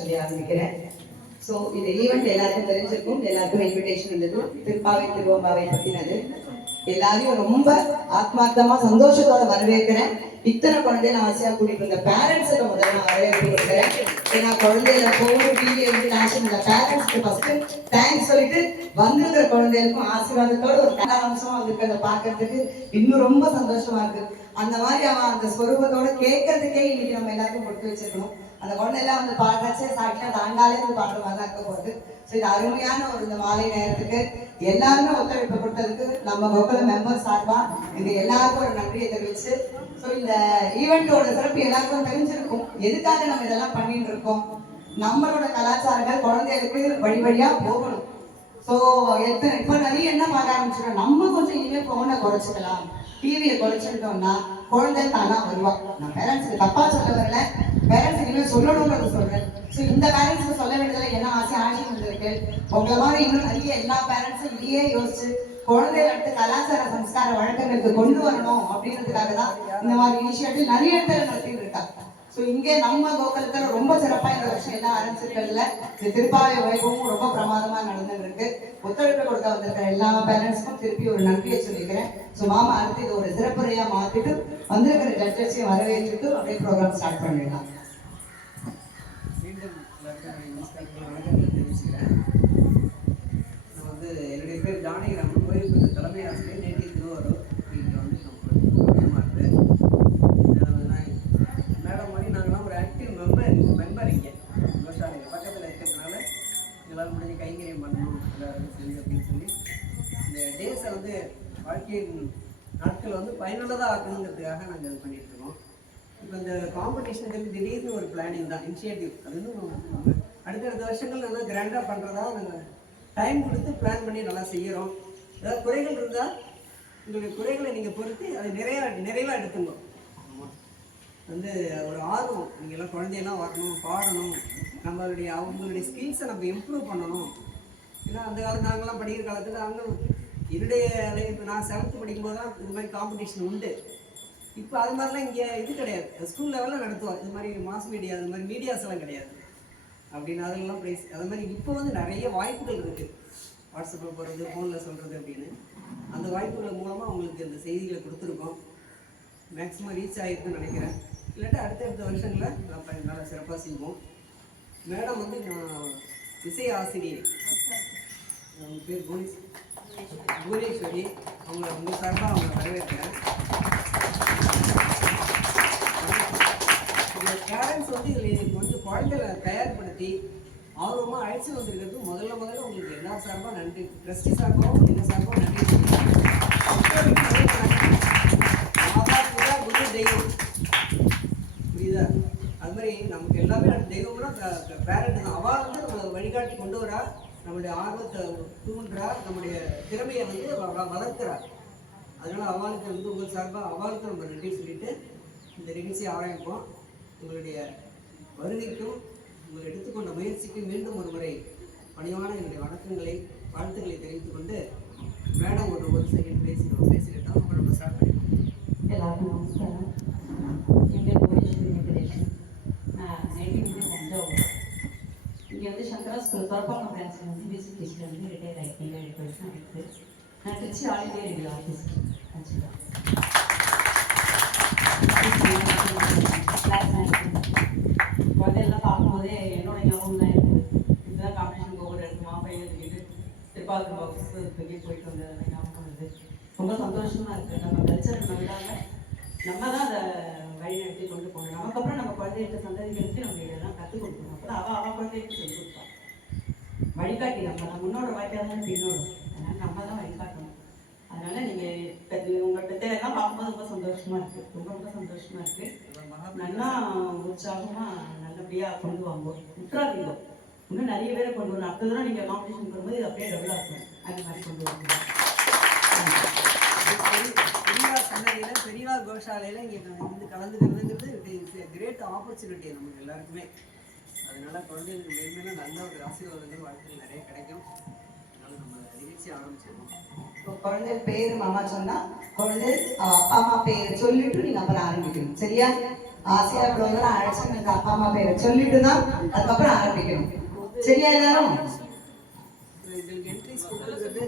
சொல்லி ஆரம்பிக்கிறேன். ஸோ இந்த ஈவெண்ட் எல்லாருக்கும் தெரிஞ்சிருக்கும், எல்லாருக்கும் இன்விடேஷன் இருந்தது. திருப்பாவை திருவம்பாவை பத்தினது எல்லாரையும் ரொம்ப ஆத்மார்த்தமா சந்தோஷத்தோட வரவேற்கிறேன். இத்தனை குழந்தைய நான் ஆசையா கூட்டிட்டு வந்த பேரண்ட்ஸுக்கு முதல்ல நான் வரவேற்பு கொடுக்குறேன். ஏன்னா குழந்தையில போகணும் டிவி நேஷன் பேரண்ட்ஸ்க்கு ஃபர்ஸ்ட் தேங்க்ஸ் சொல்லிட்டு வந்திருக்கிற குழந்தைகளுக்கும் ஆசீர்வாதத்தோட ஒரு அம்சமா வந்திருக்கிறத பாக்குறதுக்கு இன்னும் ரொம்ப சந்தோஷமா இருக்கு. அந்த மாதிரி அவன் அந்த ஸ்வரூபத்தோட கேட்கறதுக்கே இன்னைக்கு நம்ம எல்லாருக்கும் கொடுத்து வச்சிருக்கணும். அந்த குழந்தையெல்லாம் வந்து பாடுறச்சே சாட்சியா தாண்டாலே வந்து பாடுற மாதிரி தான் இருக்க போகுது. ஸோ இது அருமையான ஒரு இந்த மாலை நேரத்துக்கு எல்லாருமே ஒத்துழைப்பு கொடுத்ததுக்கு நம்ம கோகுல மெம்பர்ஸ் சார்பா இது எல்லாருக்கும் ஒரு நன்றியை தெரிவிச்சு, ஸோ இந்த ஈவெண்டோட சிறப்பு எல்லாருக்கும் தெரிஞ்சிருக்கும். எதுக்காக நம்ம இதெல்லாம் பண்ணிட்டு இருக்கோம், நம்மளோட கலாச்சாரங்கள் குழந்தைகளுக்கு வழி வழியா போகணும். ஸோ இப்போ நிறைய என்ன பார்க்க ஆரம்பிச்சிடும், நம்ம கொஞ்சம் இனிமேல் போனை குறைச்சிக்கலாம், டிவியை குறைச்சிட்டோம்னா குழந்தை தானா வருவா. நான் பேரண்ட்ஸுக்கு தப்பா சொல்ல வரல, பேரண்ட்ஸ் இனிமேல் சொல்லணும்னு சொல்றேன். ஸோ இந்த பேரண்ட்ஸுக்கு சொல்ல வேண்டியதுல என்ன ஆசை வந்திருக்கு, உங்களை மாதிரி இன்னும் நிறைய எல்லா பேரண்ட்ஸும் இதையே யோசிச்சு குழந்தைகளுக்கு கலாச்சார சம்ஸ்கார வழக்கங்களுக்கு கொண்டு வரணும் அப்படின்றதுக்காக தான் இந்த மாதிரி இனிஷியேட்டிவ் நிறைய இடத்துல நடத்திட்டு இருக்காங்க. ஸோ இங்கே நம்ம கோகுலத்துல ரொம்ப சிறப்பா இந்த வருஷம் எல்லாம் ஆரம்பிச்சிருக்கிறதுல இந்த திருப்பாவை வைபவமும் ரொம்ப பிரமாதமா நடந்துட்டு இருக்கு. ஒத்துழைப்பு கொடுக்க வந்திருக்கிற எல்லா பேரண்ட்ஸ்க்கும் திருப்பி ஒரு நன்றியை சொல்லிக்கிறேன். ஸோ மாமா அடுத்து இது ஒரு சிறப்புரையா மாத்திட்டு வந்திருக்கிற ஜட்ஜஸையும் வரவேற்றுட்டு அப்படியே ப்ரோக்ராம் ஸ்டார்ட் பண்ணிடலாம். என்னுடைய பேர் ஜானகிராமன், கோயில் தலைமை ஆசிரியர், நேட்டிவ் திருவாரூர். இங்கே வந்து மேடம் மாதிரி நாங்கள்லாம் ஒரு ஆக்டிவ் மெம்பர் இங்கே கோஷாலையில் பக்கத்தில் இருக்கிறதுனால எங்களால் முடிஞ்ச கைங்கரியம் பண்ணணும் எல்லாருக்கும் சரி அப்படின்னு சொல்லி இந்த டேஸை வந்து வாழ்க்கையின் நாட்கள் வந்து பயனுள்ளதாக ஆக்கணுங்கிறதுக்காக நாங்கள் இது பண்ணிகிட்ருக்கோம். இப்போ இந்த காம்படிஷனுக்கு திடீர்னு ஒரு பிளானிங் தான், இனிஷியேட்டிவ். அது வந்து அடுத்தடுத்த வருஷங்கள் நல்லா கிராண்டாக பண்ணுறதா நாங்கள் டைம் கொடுத்து பிளான் பண்ணி நல்லா செய்கிறோம். ஏதாவது குறைகள் இருந்தால் உங்களுடைய குறைகளை நீங்கள் பொறுத்து அதை நிறைவாக எடுத்துங்க. வந்து ஒரு ஆர்வம், நீங்கள் எல்லாம் குழந்தையெல்லாம் வரணும், பாடணும், அவங்களுடைய ஸ்கில்ஸை நம்ம இம்ப்ரூவ் பண்ணணும். ஏன்னா அந்த காலத்து நாங்கள்லாம் படிக்கிற காலத்தில் என்னுடைய நான் 7th படிக்கும்போது தான் இது மாதிரி காம்படிஷன் உண்டு. இப்போ அது மாதிரிலாம் இங்கே இது கிடையாது. ஸ்கூல் லெவலில் நடத்துவோம். இது மாதிரி மாஸ் மீடியா, அது மாதிரி மீடியாஸ் எல்லாம் கிடையாது அப்படின்னு அதெல்லாம் ப்ரைஸ். அது மாதிரி இப்போ வந்து நிறைய வாய்ப்புகள் இருக்குது, வாட்ஸ்அப்பில் போகிறது, ஃபோனில் சொல்கிறது அப்படின்னு. அந்த வாய்ப்புகள் மூலமாக அவங்களுக்கு அந்த செய்திகளை கொடுத்துருக்கோம். மேக்ஸிமம் ரீச் ஆகிருக்குன்னு நினைக்கிறேன். இல்லாட்டி அடுத்தடுத்த வருஷங்களில் நல்லா சிறப்பாக செய்வோம். மேடம் வந்து நான் இசை ஆசிரியர், அவங்க பேர் புவனேஸ்வரி. அவங்கள உங்கள் சார்பாக அவங்கள வரவேற்கிறேன். பேரண்ட்ஸ் வந்து இதில் வந்து குழந்தைகளை தயார்படுத்தி ஆர்வமாக அழைச்சி வந்திருக்கிறது முதல்ல உங்களுக்கு எல்லா சார்பாக நன்றி. ட்ரஸ்டி சார்பாகவும் எங்கள் சார்பாகவும் நன்றி. மாதா குரு தெய்வம், புரியுதா? அது மாதிரி நமக்கு எல்லாமே தெய்வம்னா பேரண்ட் தான். அவள் வந்து நம்ம வழிகாட்டி கொண்டு வரா, நம்மளுடைய ஆர்வத்தை தூண்டுறா, நம்முடைய திறமையை வந்து வளர்க்குறா. அதனால் அவளுக்கு வந்து உங்கள் சார்பாக அவளுக்கு நம்ம நன்றி சொல்லிட்டு இந்த நிகழ்ச்சியை ஆரம்பிப்போம். உங்களுடைய வருகைக்கும் உங்கள் எடுத்துக்கொண்ட முயற்சிக்கு மீண்டும் ஒரு முறை பணிவான என்னுடைய வணக்கங்களை வாழ்த்துக்களை தெரிவித்துக் கொண்டு மேடம் ஒரு செகண்ட் பேசிக்கிட்டோம். அப்புறம் நம்ம ஸ்டார்ட் பண்ணிடுவோம். எல்லாருக்கும் நமஸ்காரம். என் பேர் புவனேஸ்வரி வெங்கடேஷன். நான் நேட்டிவ் வந்து தஞ்சாவூர். இங்கே வந்து சங்கரா ஸ்கூல் பரப்பாங்க பிரான்ச்சில் வந்து மியூசிக் டீச்சர் வந்து ரிட்டையர் ஆகிட்டீங்க. 8 வருஷம் ஆகிட்டு நான் Trichy all India radio officer வச்சுருக்கேன். குழந்தையெல்லாம் பார்க்கும்போதே என்னோட ஞாபகம் தான் இருக்குது. இதுதான் காம்படிஷன் கோவில் எடுக்குமா பையன் தூக்கிட்டு திருப்பாத்திரம் பாக்ஸ் தூக்கி போயிட்டு வந்தது ஞாபகம் வருது. ரொம்ப சந்தோஷமாக இருக்குது. நம்ம கல்ச்சர் விடாமல் நம்ம தான் அதை வழி நடத்தி கொண்டு போகணும். நமக்கப்புறம் நம்ம குழந்தைகிட்ட சந்ததிகளுக்கு நம்ம இதெல்லாம் கற்றுக் கொடுக்கணும். அப்போ தான் அவள் குழந்தைகிட்ட சொல்லி கொடுப்பாள். வழிகாட்டி நம்ம முன்னோட வாய்க்காக தான் பின்னோடும். அதனால் நம்ம தான் வழிகாட்டணும். அதனால் நீங்கள் உங்கள் பெத்தையெல்லாம் பார்க்கும்போது ரொம்ப சந்தோஷமாக இருக்குது. ரொம்ப சந்தோஷமாக இருக்குது. நல்லா உற்சாகமாக நல்லபடியாக கொண்டு வாங்குவோம். உற்றாதீங்க இன்னும் நிறைய பேரை கொண்டு வரணும். அப்போதான் நீங்கள் காம்படிஷன் பண்ணும்போது இது அப்படியே டெவலப் ஆகும். அந்த மாதிரி கொண்டு வாங்க. பெரியவார் சன்னதியில், பெரியவார் கோஷாலையில் இங்கே வந்து கலந்துக்கிறதுங்கிறது கிரேட் ஆப்பர்ச்சுனிட்டி நமக்கு எல்லாருக்குமே. அதனால குழந்தைங்களுக்கு மேன்மேலும் நல்ல ஒரு ஆசீர்வாதங்கள் வாழ்க்கையில் நிறைய கிடைக்கும். அதனால நம்ம நிகழ்ச்சி ஆரம்பிச்சிருக்கோம். இப்போ குழந்தை பேர் மாமா சொன்னா குழந்தை அப்பா அம்மா பேர் சொல்லிட்டு நீங்க அப்புறம் ஆரம்பிக்கணும், சரியா? ஆசையா உள்ளவங்க அழைச்சு எனக்கு அப்பா அம்மா பேரை சொல்லிட்டு தான் அதுக்கப்புறம் ஆரம்பிக்கணும். சரியா எல்லாரும்? இதுக்கு என்ட்ரிஸ் கொடுத்துருக்கிறது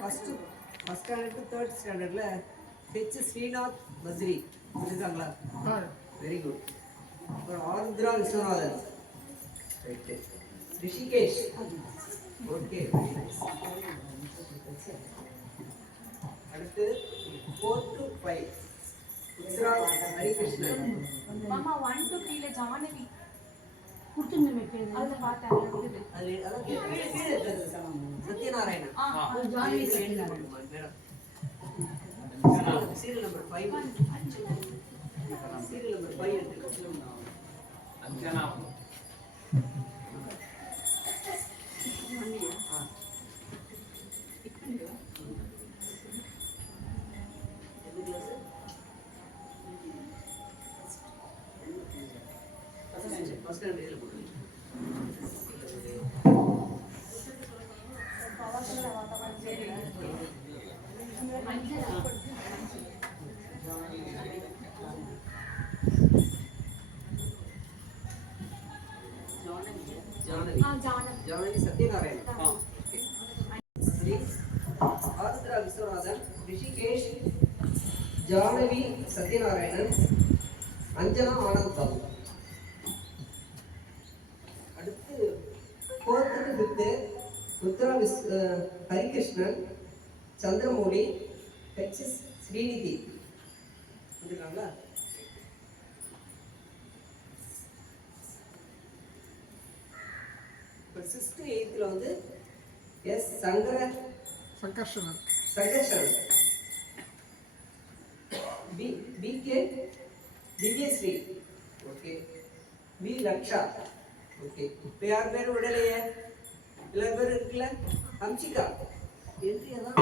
ஃபர்ஸ்ட் ஸ்டாண்டர்ட் டு தேர்ட் ஸ்டாண்டர்ட்ல ஹெச் ஸ்ரீநாத் பஸ்ரி இருக்காங்களா? Very good. அப்புறம் Aarudhra Viswanathan, right. Rishikesh, okay, very nice. அடுத்து 4 to 5 உத்ரா ஹரிகிருஷ்ணன். மாமா 1 to 3 ல ஜானவி குடுத்துமே பேரு அத பார்த்தேன். அது அதான் கீழே இருக்கிறது Sathyanarayanan. Jahnavi madam serial number 5 serial number 5 எடுத்துக்கோங்க. அஞ்சனா ஃபர்ஸ்ட் டைம் எழுத போறேன். ஜானகி சத்யநாராயணன், ஸ்ரீ ஆருத்ரா விஸ்வநாதன், ரிஷிகேஷ், ஜானவி சத்யநாராயணன், அஞ்சனா ஆனந்த் பாபு. அடுத்து 4th to 5th Uthra Harikrishnan, Chandramouli, H Srinidhi வந்துருக்காங்களா? இப்போ 6th 8th வந்து S Sankarshan, PK Divyasri, okay, V Laksha, okay. இப்போ யார் பேர் விடலையே? எல்லா பேரும் இருக்குல்ல? ஹம்சிகா என்ட்ரி அதான்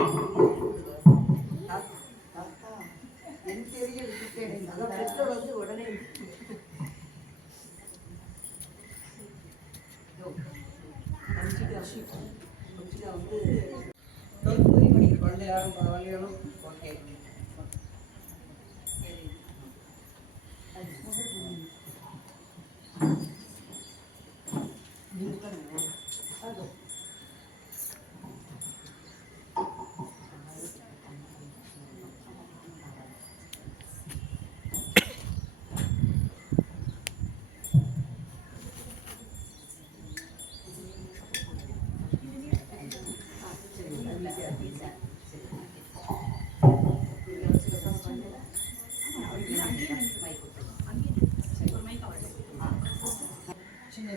பெற்றோர் வந்து உடனே ஹம்சிகா வந்து 12th வரை படிக்கிற குழந்தை யாரும் பரவாயில்லையாலும் ஓகே. சின்ன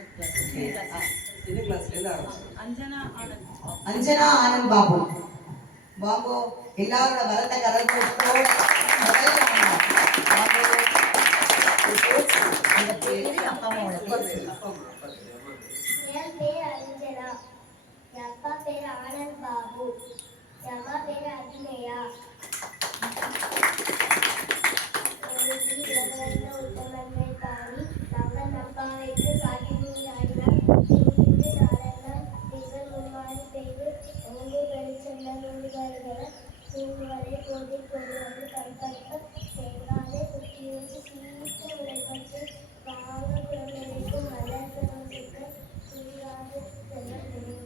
கிளாஸ்ல இருந்து ஆரம்பிச்சோம். அஞ்சனா ஆனந்த் பாபு. பாபு எல்லாரோட வரத்தை கரல் போட்டு அந்த பேரு அப்பா அம்மாவோட என் பேர் அஞ்சனா, என் அப்பா பேர் ஆனந்த் பாபு, என் அம்மா பேர் அபிநயா. ஒரு வீரவந்த உத்தமன்மை பாடி நாங்கள் நம்பாவைக்கு சாட்டி மூடாடினார். இங்கிருந்து நாளெல்லாம் நீங்கள் முன்மாறி பெய்து உங்கள் வெளிச்செல்ல நூல்களை தூங்குவதை போதில் கொள்வது கைப்பற்ற தேங்காதை குத்தி வைத்து சீர்த்து உரைப்பட்டு வாங்க குழந்தைக்கும் மலர் பெறுவதற்கு சீராக செல்ல தெரியும்.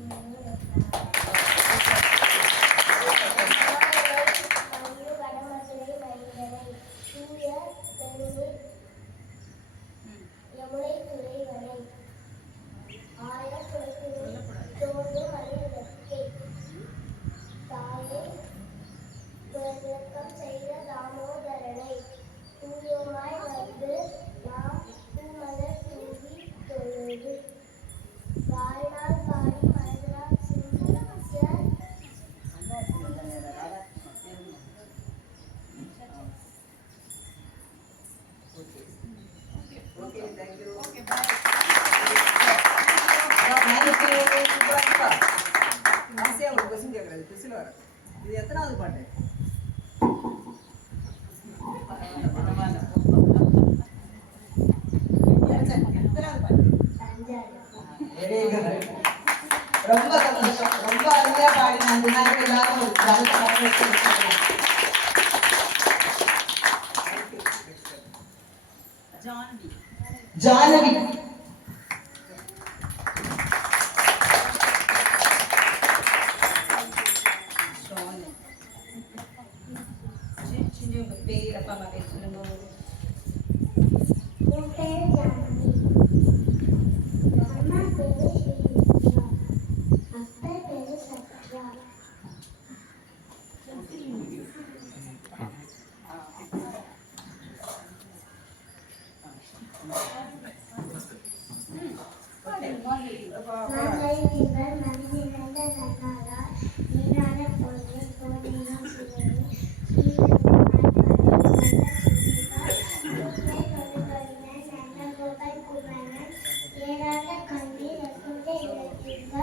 வடமதுரை மைந்தனை சூரிய பெருமை யமுனை துறைவனை ஆயிரக்குளத்தினை தோன்றும் அணிவிளக்கை தாயை விளக்கம் செய்த தாமோதரனை தூயமாய் வந்து நாம் பூமலர் தூவி தொழுது வாழ்நாள் பாடி மலரால் சிந்திக்க ஓகே, தேங்க் யூ. ஆசையா ஒரு கொஸ்டின் கேட்கறது பிசில் வர. இது எத்தனாவது பாட்டு? ரொம்ப சந்தோஷம். ரொம்ப அருமையா பாடினாங்க. எல்லாரும் ஒரு ஜானவி. சின்ன உங்க பேர் அப்பா அம்மா பேர் சொல்லுங்க. என் பேரு ஜானகி. அம்மா பேரு ஸ்ரீவித்யா. அப்பா பேரு சத்யா. மாதவிகள் மனிதனிறந்த நன்னாளா நீரான பொழுது கோடியும் சிவனே ஏறாத கண்ணீர் ரகுந்த இழக்கின்ற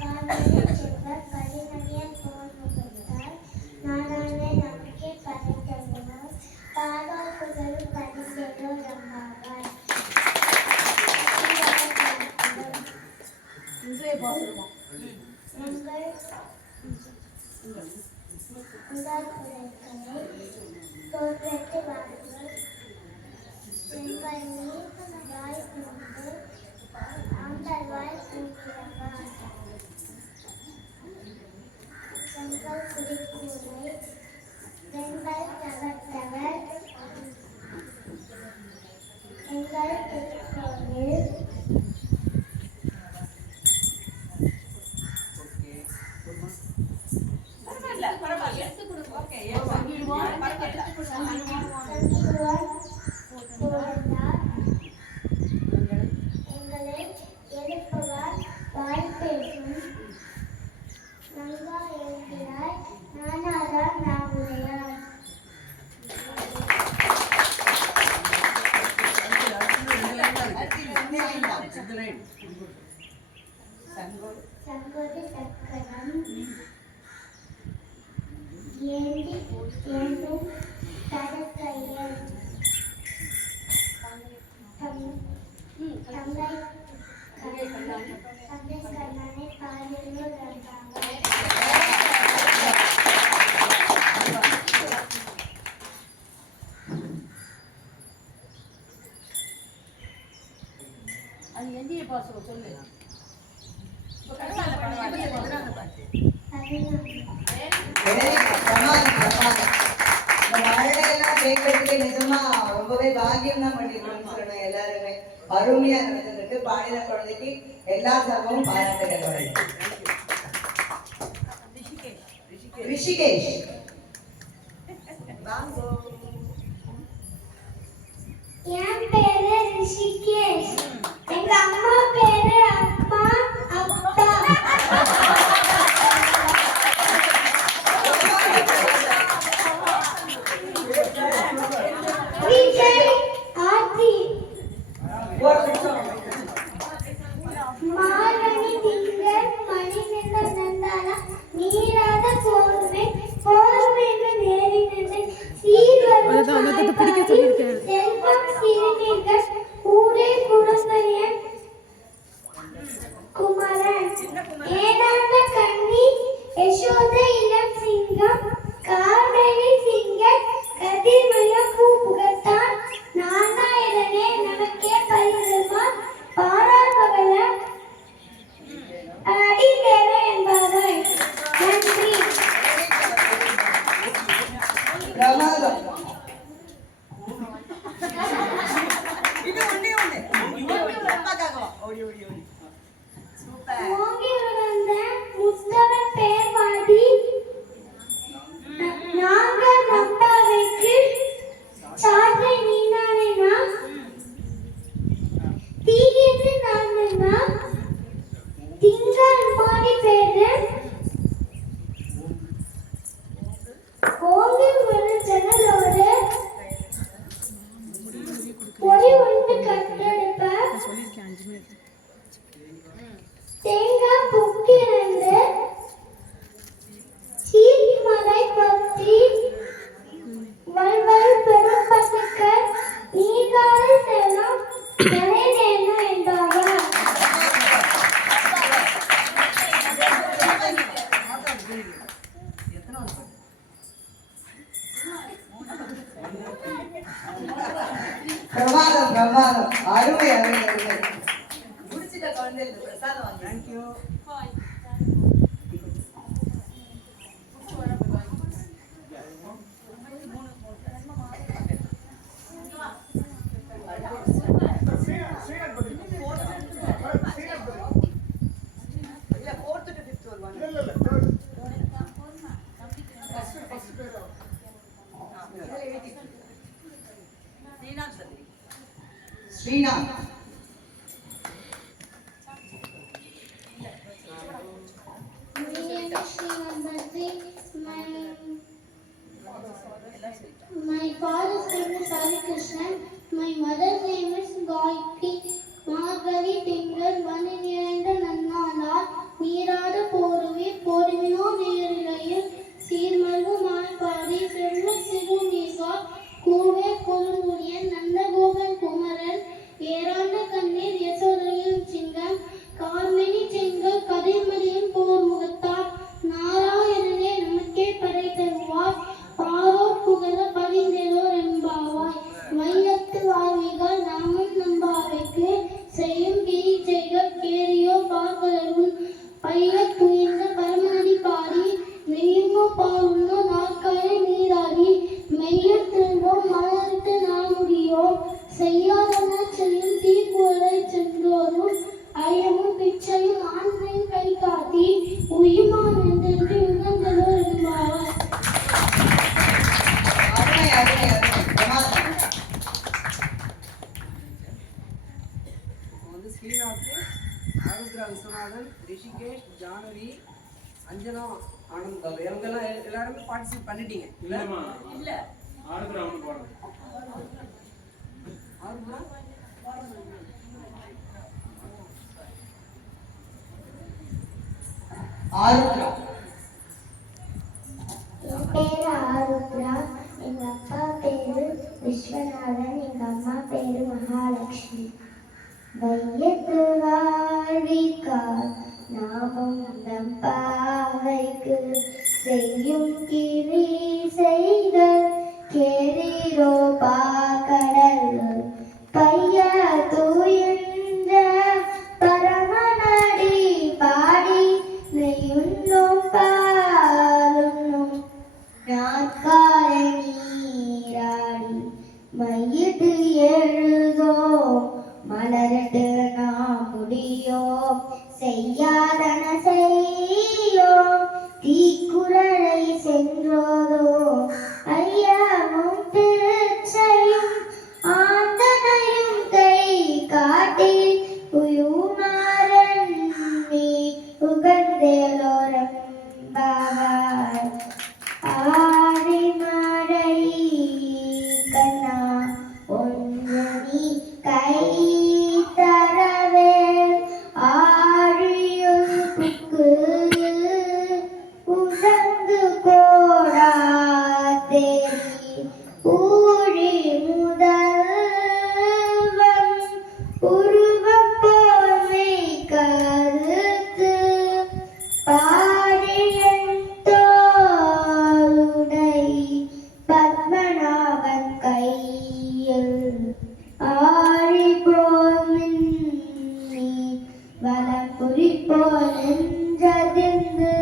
காவிரி செல்வர் கடிமணியன் போல் முகத்தால் நாடான நமக்கே படைத்தவர் பாதாள் புகழும் பணிந்தோ நம்பாவார். முதல் குறைகளை தோற்றத்து வாருங்கள் செம்பனி வாய் கொண்டு ஆண்டல் வாய் கூட்டியவார் செங்கல் குடிக்கூரை வெண்பல் தகர்த்தவர் எங்கள் திருக்கோயில் எங்களை எழுப்புவார் வாய் பேசும் நங்கா எழுக்கிறாய் நானாதான் நாவுடையார். சங்கோதி சக்கரம் ஏந்தி ஏந்தும் தடக்கையர் தங்கை கண்ணனை பாலியலூர் வந்தாங்க. அது எந்திய பாசம் சொல்லு. கேட்கறதுக்கு நிஜமா ரொம்பவே பாக்கியம் தான் பண்ணிருக்கோம்னு சொல்லணும். எல்லாருமே அருமையா நடந்திருக்கு. பாடின குழந்தைக்கு எல்லா சர்வமும் பாராட்டுகள். ரிஷிகேஷ் என் பேரு ரிஷிகேஷ். எங்க அம்மா பேரு அம்மா அப்பா. விஜய் ஆதி. மாரணி திங்கள் மணி நின்ற நந்தாளா நீராத போர்மை போர்மை நேரி நின்று சீர்வரும் செல்வம் சிறுநீர்கள் ஊரே குழந்தையன் குமரன் ஏனாந்த கண்ணி யசோத இளம் சிங்கம் காவேரி சிங்கம் கதிர்மய பூ புகத்தான் நானாயிரனே நமக்கே பரிசுமா பாராபகல அடிதேர என்பார்கள். நன்றி. பிரமாதம். ஓங்கி வளர்ந்த முத்தவன் பேர் வாடி நாங்கள் நம்பாவைக்கு சாற்றை நீனானேனா தீகின்று நானேனா திங்கள் மாடி பேரு ஓங்கி வளர்ந்த ஜன்னலோடு ஒளி ஒன்று கட்டெடுப்ப தேங்காய் புக்கிரண்டு சீர்மலை பற்றி வல்வல் பெரும் பசுக்கள் நீர்கால செல்லம் தலைநேன என்பவர். பிரமாதம். பிரமாதம். அருமை அருமை அருமை. முடிச்சிட்ட குழந்தைகளுக்கு பிரசாதம் வாங்கி. தேங்க்யூ. இல்ல 4th to 5th வருவாங்க. Srinath. My father's name is Hari Krishnan. My mother's name is Gayatri. மார்கழி திங்கள் மணி நிறைந்த நன்னாளால் நீராட போருவீர் போருவினோ நேரிழையில் சீர்மல்கு மாய்பாடி செல்வ சிறு நீர்கால் கூவே கொழுங்குடியன் நந்தகோபன் குமரன் ஏராண்ட கண்ணீர் யசோதையின் சிங்கம் கார்மணி செங்கல் கதிர்மதியின் போர் முகத்தார் நாராயணனே நமக்கே பறை தருவார் பாரோர் புகழ பதிந்தெழோர் என்பாவாய் மையத்து வாழ்விகள் நாமும் நம்பாவைக்கு செய்யும் கிரி செய்க கேரியோ பார்க்கலும் பைய துயின்ற பரமநதி பாடி நெய்யுமோ பாலுண்ணோ நாட்காலை நீராடி மெய்யத் திருவோம் மலர்த்து நாமுடியோம் செய்யாதன செய்யும் தீப்புரை சென்றோரும் ஐயமும் பிச்சையும் ஆண்மையும் கை காட்டி உயிர்மான் என்று யுகங்களோர் என்பாவாய். அருமை அருமை அருமை. பிரமாதம். வந்து ஸ்ரீநாத், ஆருத்ரா விஸ்வநாதன், ரிஷிகேஷ், ஜானவி, அஞ்சனா, ஆனந்த் பாபு இவங்க எல்லாம் எல்லாருமே பார்ட்டிசிபேட் பண்ணிட்டீங்க இல்ல? இல்ல ஆருத்ரா ஆருத்ரா. என் பேரு ஆருத்ரா. எங்க அப்பா பேரு விஸ்வநாதன். எங்க அம்மா பேரு மகாலட்சுமி. வையத்து வாழ்விக்கார் நாமும் நம் பாவைக்கு செய்யும் கிரி செய்த கேரீரோ பாக்கடல் பைய தூயன்ற பரமநடி பாடி நெய்யுண்ணும் பாலுண்ணும் நாட்காலை நீராடி மையத்து எழுதோம் மலரட்டு நாம் முடியோம் செய்யாதன செய்யோம் தீக்குறளை சென்றோதோம் ஐயமும் திருச்சையும் ஆந்தனையும் கை காட்டி உயுமாறன் நீ உகந்தேலோரம் பாவாய் ஆரிமழை கண்ணா ஒன்று நீ கை தரவேல் ஆழியுள் புக்கு உடங்கு கோடா தேரி ஊழி முதல்வன் உருவம் போர்வை கருத்து பாடியன் தோளுடை பத்மநாபன் கையில் ஆழி போமின் நீ வலம் குறிப்போல் நின்றதிர்ந்து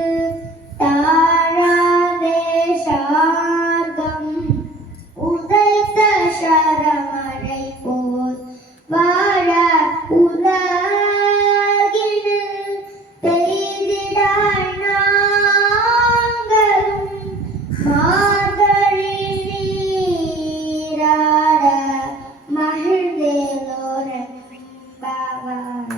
தாழாதே சார்கம் உதைத்த சரமழை போல் வாழ உலகினில் பெய்திடாய் நாங்களும் மார்கழி நீராட மகிழ்ந்தேலோரன் பாவாய்.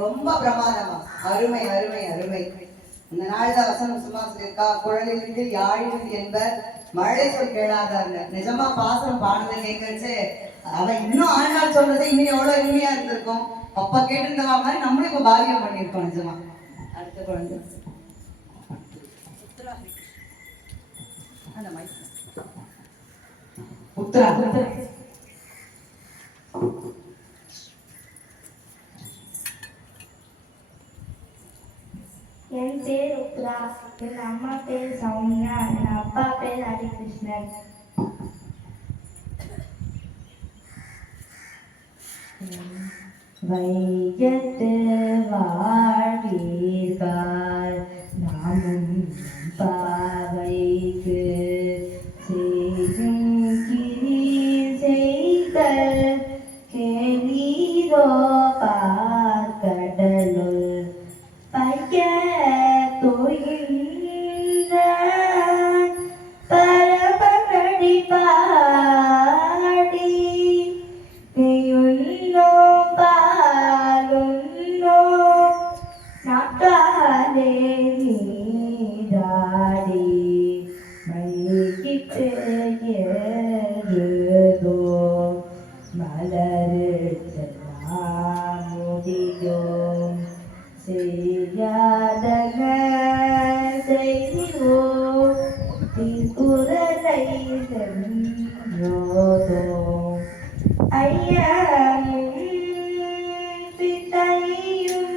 ரொம்ப பிரமாதமா. அருமை அருமை அருமை. இந்த நாள்ல வசனம் சும்மா சொல்லியிருக்கா, குழலிலிருந்து யாழிலிருந்து என்பர் மழை சொல் கேளாதாங்க. நிஜமா பாசனம் பாடுறதை கேட்கறச்சு அவன் இன்னும் ஆண்டாள் சொல்றது இன்னும் எவ்வளவு இனிமையா இருந்திருக்கும். அப்ப கேட்டிருந்தவா மாதிரி நம்மளும் இப்ப பாக்கியம் பண்ணியிருக்கோம். நிஜமா. அடுத்த குழந்தை உத்தரா. என் பேர் உத்ரா. என் அம்மா பேர் சௌமியா, என் அப்பா பேர் ஹரிகிருஷ்ணன். வையத்து வாழ்வீர்கள் நாமும் பாவைக்கு செய்யும் கிரி செய்தல் கேளீரோ பார்க்கடலுள் பைய தோயின்ற பரபடி பாடி நெய்யுள்ளோ பாலுள்ளோ நாட்டாலே நீராடி மையிட்டு ஏறுதோ மலரிட்டு முடியோ செய்யாதன செய்வோ திருக்குறளை சென்றோதோ ஐயமும் பிதையும்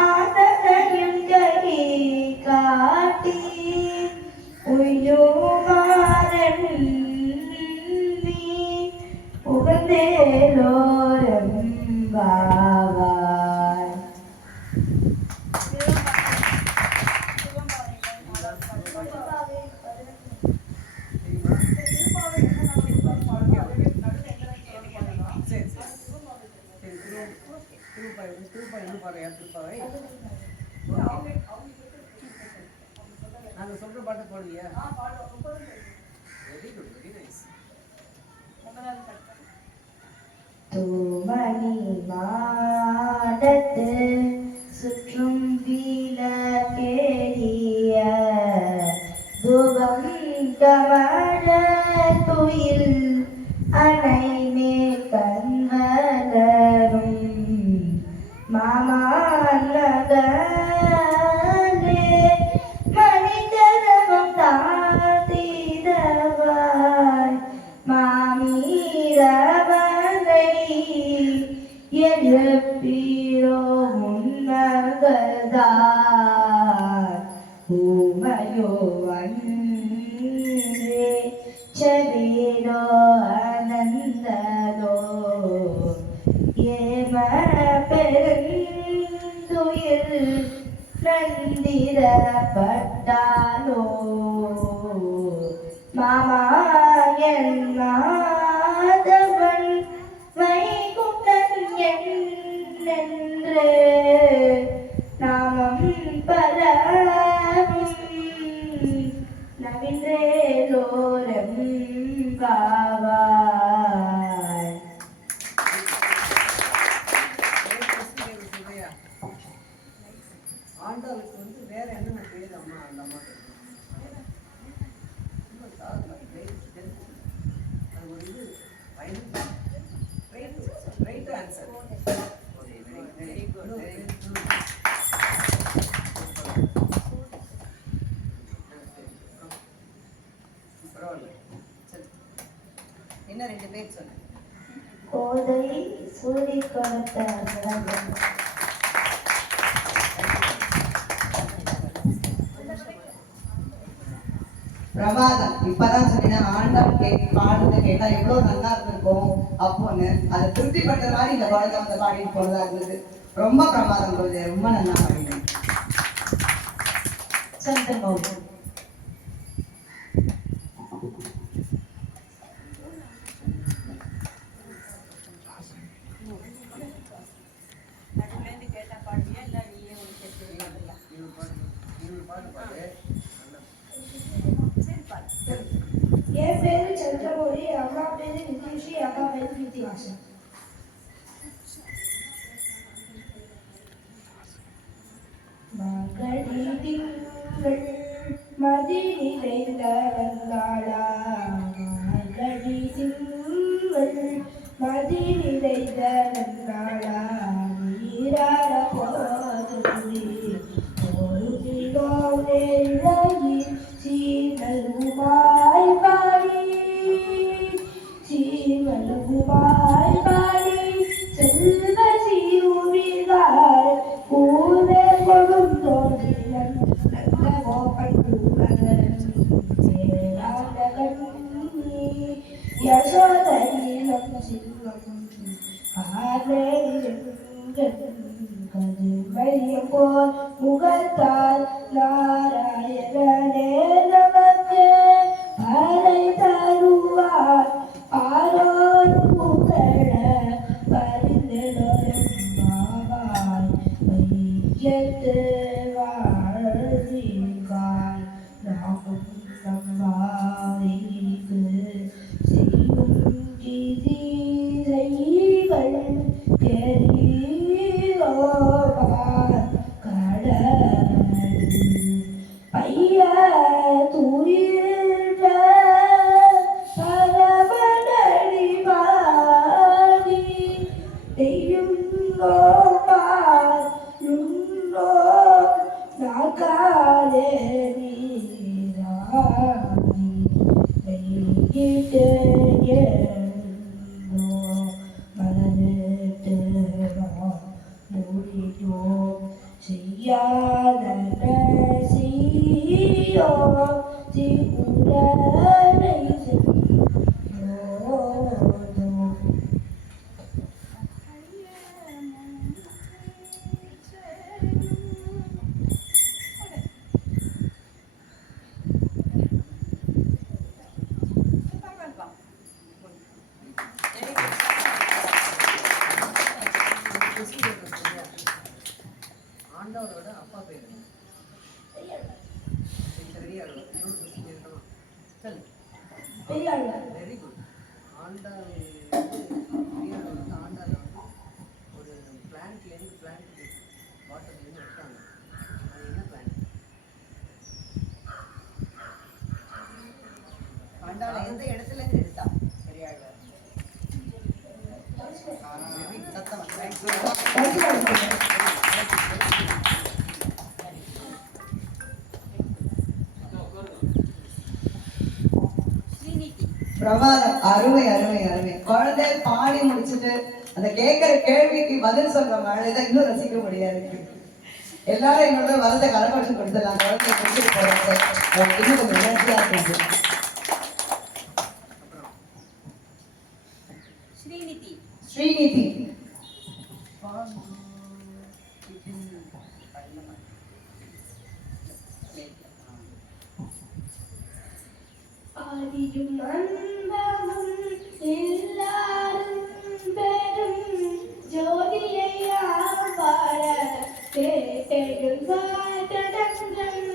ஆதரையும் கை காட்டி உய்யுமாறன் நீ உகந்தேலோரம் வாவாய். சரி திருப்பாவை என்ன பாடுறியா? திருப்பாவை நாங்கள் சொல்கிற பாட்டு பாடுவியா? Very good, very nice. தூமணி மாடத்து சுற்றும் விளக்கேறிய தூபம் கமழ துயில் அணைமே கண்மலரும் மாமாநகரே மனிதரவம் தாத்திரவாய் மாமீரவனை எழுப்பீரோ உன்னகதார் ஊமையோ அன்றே சரீரோ அனந்ததோ ஏம பெருந்துயில் நந்திரப்பட்டாலோ மாமாயன் மாதவன் வைகுண்டன் என்னென்று நாமம் பரவும் நவின்றேலோரம் பாவாய். ஆண்டாளுக்கு வந்து வேற என்னென்ன பேர் அம்மா அந்த அம்மா அது ஒரு இது ரைட் ஆன்சர். Very good. பரவாயில்ல. சரி, என்ன 2 பேர் சொன்னேன்? கோதை சூடி கொடுத்த பிரமாதம். இப்பதான் சொன்னேன் ஆண்டம் பாடுறத கேட்டா எவ்வளவு நல்லா இருந்திருக்கும் அப்போன்னு அதை திருப்திப்பட்ட மாதிரி இந்த குழந்தை பாடிட்டு போனதா இருந்தது. ரொம்ப பிரமாதம் குழந்தை, ரொம்ப நல்லா பாடினேன். சந்தர்மம் என் பேரு சந்திரமௌலி, அம்மா பேரு நிதிஷி, அப்பா பேரு கீர்த்திவாசன். மகளி திங்கள் மதி நிறைந்த ரங்காளா, மகளி திங்கள் மதி நிறைந்த ரங்காளா, நீராட போதும் ஒரு கிலோ நெல்லையில் சீமலுமாய் பாடி, சீமலுமாய் பாடி செல்வ சீருவிகார் கூவே கொடுந்தோடினம் கதிர்மதியம் போல் முகத்தால் நாராயணனே நமக்கு பாலை தருவார் பாரோர் புகழ பரிந்தெழும் பாவாய் வையத்து வாழ்விகாய் நாமும் நம்மாய்க்கு செய்யும் செய்கள் பெரியோபார் கடல் பைய துயின்ற பரமனடி வாடி தெய்யும் கோபார் நுண்ணோ நாகாலே நீராடி வைகிட்டு மலரிட்டு மூடிட்டோம் செய்யாத செய்யோ சிகுரனை செய்யோதோ ஆண்டவரோட அப்பா பேர் என்ன? பெரியார். இன்னொரு question கேட்கணுமா? சொல்லு. Very good. ஆண்டாள் பெரியார் வந்து ஆண்டாள் வந்து ஒரு பிளான்ட்லேருந்து பிளான்ட்டுக்கு வாட்டர்லேருந்து எடுத்தாங்க. அது என்ன பிளான்ட்? ஆண்டாளை எந்த இடத்துல இருந்து எடுத்தா? பெரியார். சத்தமா. பிரமாதம். அருமை அருமை அருமை. குழந்தை பாடி முடிச்சுட்டு அந்த கேட்கிற கேள்விக்கு பதில் சொல்ற மழைதான் இன்னும் ரசிக்க முடியாது. எல்லாரும் என்னோட வரத கரகோஷம் கொடுத்துடலாம். குழந்தை முடிச்சுட்டு போறாங்க. இன்னும் கொஞ்சம் எனர்ஜியா இருக்கு. ஸ்ரீநிதி. ஸ்ரீநிதி. ஆதியும் அன்பமும் எல்லாரும் பெரும் ஜோதியை ஆவார கேட்டெழும் வாட்டடங்கம்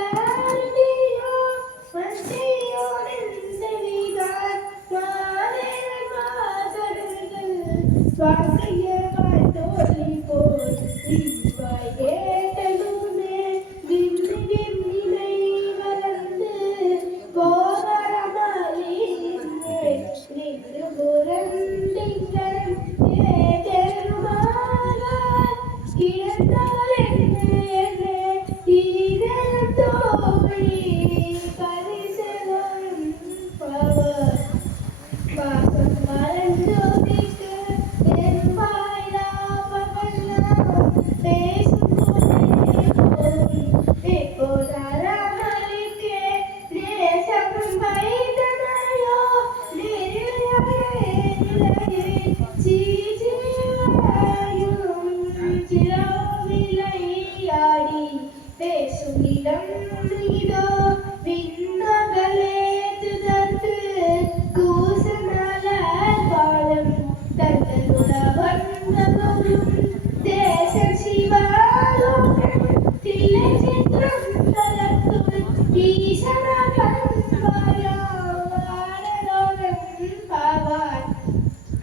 மாதவலாண்டியோ மந்தியோ நின்றவிகார் மாதேவ மாதர்கள் சுவாசிய வாழ்த்தோழி போல் தீவாய் கேட்டலுமே விம்மி விம்மினை வளர்ந்து போவரமாலி நின்று புரண்டிங்கன் ஏதெருமானார் கிடந்தால் என்ன இதயம் தோழி பரிசலம் பவர் பாசம் மறந்தோதிக்கு பெருமாயிலாமவெல்லாம் பேசும் போதே எப்போதாரமளிக்கே நேசம் வைத்தனையோ நிலையே சீஜீவாயும் சிரோவிலையாடி பேசும் இடம் இதோ விண்ணகலே துதற்கு கூசமலர் வாழும் தந்தனுட வந்தவரும் தேசம் சிவாலோகம் தில்லை சித்திரம் தலத்துள் ஈசனகம் வாழலோகம் பாவாய்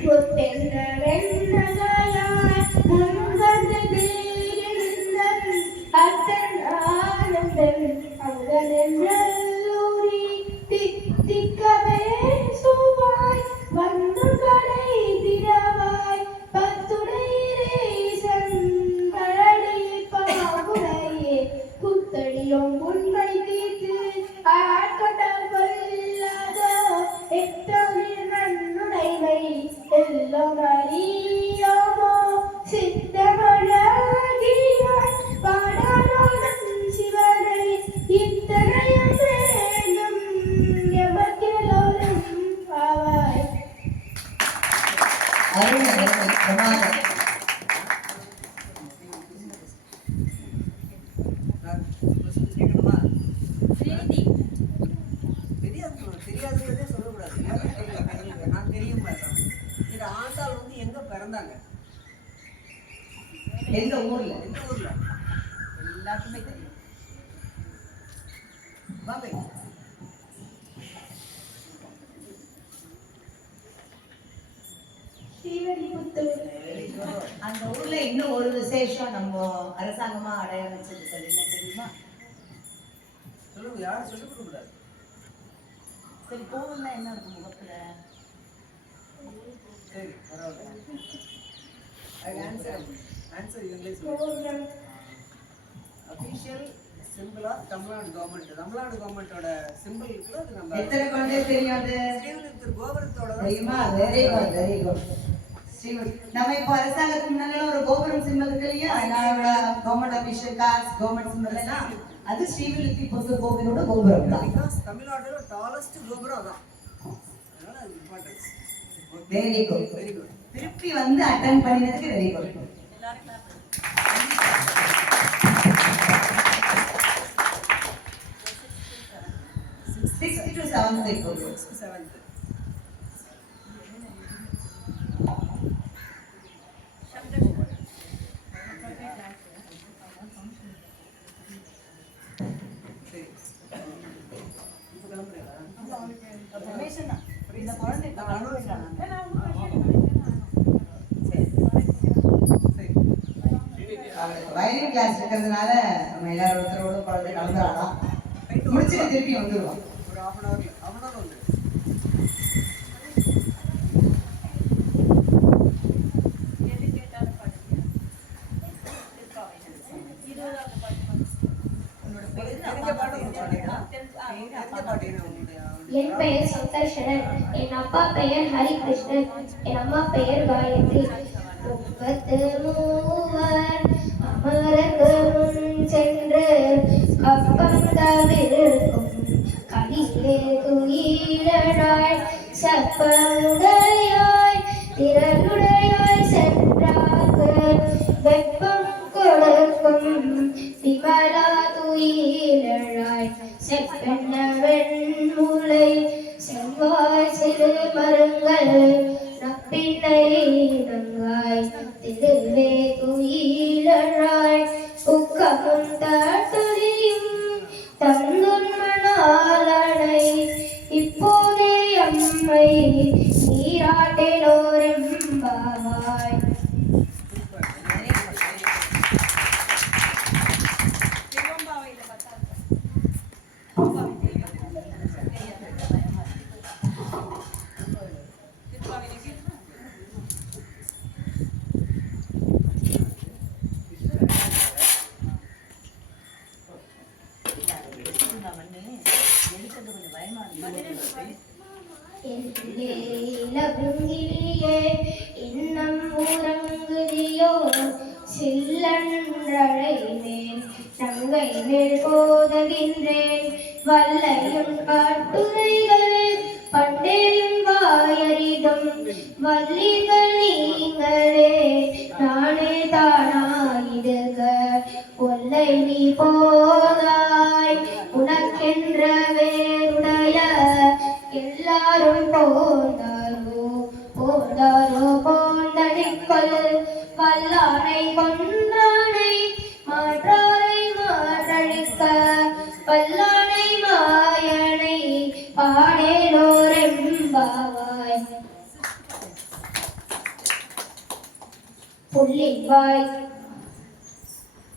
முத்தென்ற வெண்ணகையாய் முன்வந்தது இருந்தன் அத்தன் ஆனந்தன் அங்கனெல்லூரி திக்கவே சுவாய் வந்து கடை திரவாய் பத்துடை ரேசன் பழடி பாகுடையே புத்தடியும் உண்மை தீர்த்து ஆட்கடல் கொல்லாதோ எத்தமிழ் நன்னுடைமை எல்லாம் அறியோமோ சித்தமழகியாய் பாடாலோகம் சிவனை இத்தனையும் வேண்டும் எமக்கெல்லோரும் பாவாய் அருமை அருமை பிரமாதம். நான் கேட்கணுமா? ஸ்ரீநிதி தெரியாதுன்றதே சொல்லக்கூடாது. நான் தெரியும் மாட்டேன். இந்த ஆண்டாள் வந்து எங்க பிறந்தாங்க? எந்த ஊர்ல? எந்த ஊர்ல? எல்லாருக்குமே தெரியும். பாபே ஸ்ரீவல்லிபுத்தூர். அந்த ஊர்ல இன்னும் ஒரு விசேஷம் நம்ம அரசாங்கமா அடையாளம் வச்சிருக்கிறது என்ன தெரியுமா? சொல்லுங்க, யாரும் சொல்லிக் கொடுக்க கூடாது. சரி, கோவில்னா என்ன இருக்கும் முகத்துல? சரி, பரவாயில்ல. ஆன்சர் இவங்களே சொல்லுங்க. Official symbol of Tamil Nadu government. Tamil Nadu கவர்மெண்டோட சிம்பிள் இருக்குல்ல, அது நம்ம எத்தனை குழந்தை தெரியும் அது? ஸ்ரீவில்லிபுத்தூர் கோபுரத்தோட தெரியுமா? Very good very good. நம்ம இப்போ அரசாங்கத்துக்கு முன்னால ஒரு கோபுரம் சிம்பிள் இருக்கு இல்லையா, எல்லாரோட government official cars government simple எல்லாம் அது ஸ்ரீவில்லிபுத்தூர் கோவிலோட கோபுரம் தான். பிகாஸ் தமிழ்நாட்டோட டாலஸ்ட் கோபுரம் அதான். அதனால அது importance. Very good. Very good. திருப்பி வந்து அட்டெண்ட் பண்ணினதுக்கு வெரி குட். எல்லாரும் clap. 6th to 7th இப்போ. 6th to 7th. சரி. இப்போ கிளம்புறீங்களா? ரமேஷன் தான். இந்த குழந்தை இப்ப நான் கிளம்பி அனுப்பிச்சேன். சரி. சரி. வயலின் கிளாஸ் இருக்கிறதுனால நம்ம எல்லாரும் ஒருத்தரோட குழந்தை கலந்துடலாம். முடிச்சுட்டு திருப்பி வந்துடுவோம். ஒரு half an hour வந்து. எது கேட்டாலும் பாடுங்க. இருபதாவது பாட்டு பாடு. உன்னோட பேரு தெரிஞ்ச பாட்டு ஒன்று பாடுங்க. தெரிஞ்ச தெரிஞ்ச பாட்டு என்ன உங்களுடைய? என் பெயர் சந்தர்ஷனன். என் அப்பா பெயர் ஹரிகிருஷ்ணன். என் அம்மா பெயர் காயத்ரி. 33 அமரருக்கு முன் சென்று கப்பம் தவிர்க்கும் கடிலே துயிலடாய் சப்பமுடையாய் திறனுடையாய் சென்றார்க்கு வெப்பம் கொடுக்கும் விமலா துயிலழாய் செப்பெண்ண வெண்முலை செவ்வாய் சிறு மருங்கள் நப்பிள்ளை நங்காய் திருவே துயிலழாய் உக்கமும் தாட்டுரியும் தங்குன் மணாலனை இப்போதே அம்மை நீராட்டினோரெம்பாவாய். திருவம்பாவையில பத்தாவது. இளவிங்கிலியே இன்னம் உறங்குதியோ சில்லன்றழைவேன் தங்கை மேல் போதகின்றேன் வல்லையும் காட்டுரைகள் பண்டேயும் வாயறிதும் வல்லிகள் நீங்களே நானே தானாயிடுக ஒல்லை நீ போதாய் உனக்கென்ற வேறுடைய எல்லாரும் போந்தாரோ போந்தடிக்கொள் வல்லானை கொன்றானை மாற்றாரை மாற்றழிக்க வல்லானை மாயனை பாடேலோரெம்பாவாய். புள்ளிவாய்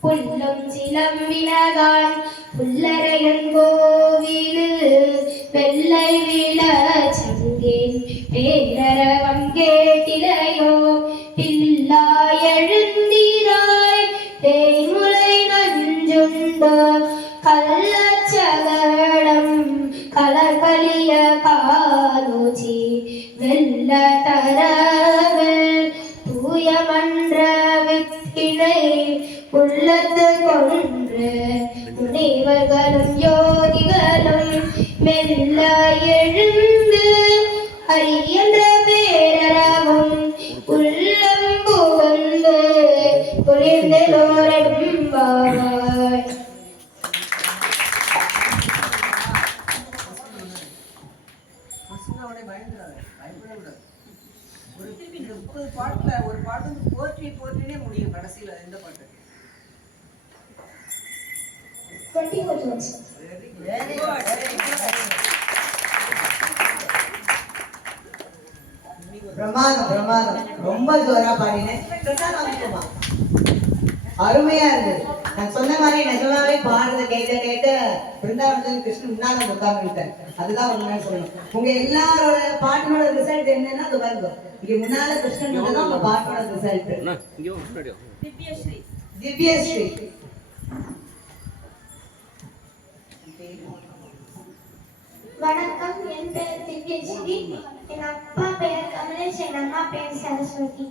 புல்லும் சிலம்பினகான் புல்லரையன் கோவிலில் வெள்ளை விளச்சங்கின் பேரரவம் கேட்டிலையோ பில்லாய் எழுந்திராய் தேய்முலை நஞ்சுண்டோ கள்ளச்சகடம் கலர்கலிய காலோச்சி வெள்ள தரவல் தூயமன்ற வித்தினை உள்ளத்து கொன்று முனிவர்களும் யோகிகளும் மெல்ல எழுந்து ஹரி என்ற பேரரவும் பயந்துடாது, பயப்படக்கூடாது. ஒரு 30 பாட்டுல ஒரு பாட்டு வந்து போற்றினே முடியும் கடைசியில. எந்த பாட்டு? 24 words. Very good. பிரமாதம் பிரமாதம், ரொம்ப ஜோரா பாடினேன். பிரசாதம் வாங்கிக்கோமா. அருமையா இருந்தது. நான் சொன்ன மாதிரி நிஜமாவே பாடுறத கேட்க கேட்க பிருந்தாவனத்தில் கிருஷ்ணன் முன்னால உட்கார்ந்துட்டேன். அதுதான் உண்மைன்னு சொல்லணும். உங்க எல்லாரோட பாட்டினோட ரிசல்ட் என்னன்னா அது வருது. இங்க முன்னால கிருஷ்ணன் தான் உங்க பாட்டோட ரிசல்ட். திவ்யஸ்ரீ. வணக்கம், என் பெயர் திவ்யஸ்ரீ. என் அப்பா பெயர் கமலேஷ், என் அம்மா பெயர் சரஸ்வதி.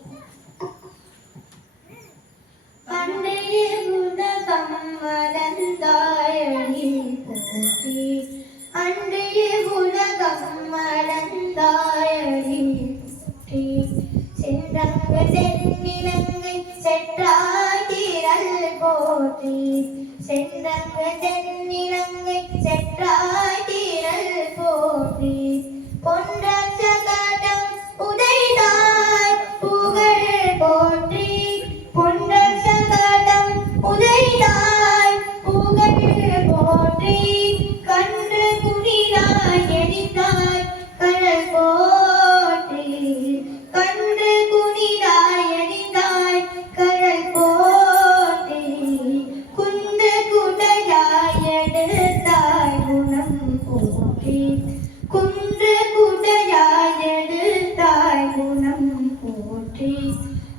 பண்டைய உலகம் மறந்தாயடி போற்றி, அன்றைய உலகம் மறந்தாயடி போற்றி. சென்றங்க தென்னிலங்கை செற்றாய் திரள் போற்றி, சென்றங்க தென்னிலங்கை செற்றாய் திரள் போற்றி. பொன்றார் சகடம் உதைதாய் புகழ் போற்றி, பொன்றார் சகடம் உதைதாய் புகழ் போற்றி. கன்று குனிதாய் எரித்தாய் கடல் போற்றி, கன்று குனிதாய் எரிந்தாய் கடல் போற்றி. குன்று குடையாய் எடுத்தாய் குணம் போற்றி, குன்று குடையாய் எடுத்தாய் குணம் போற்றி.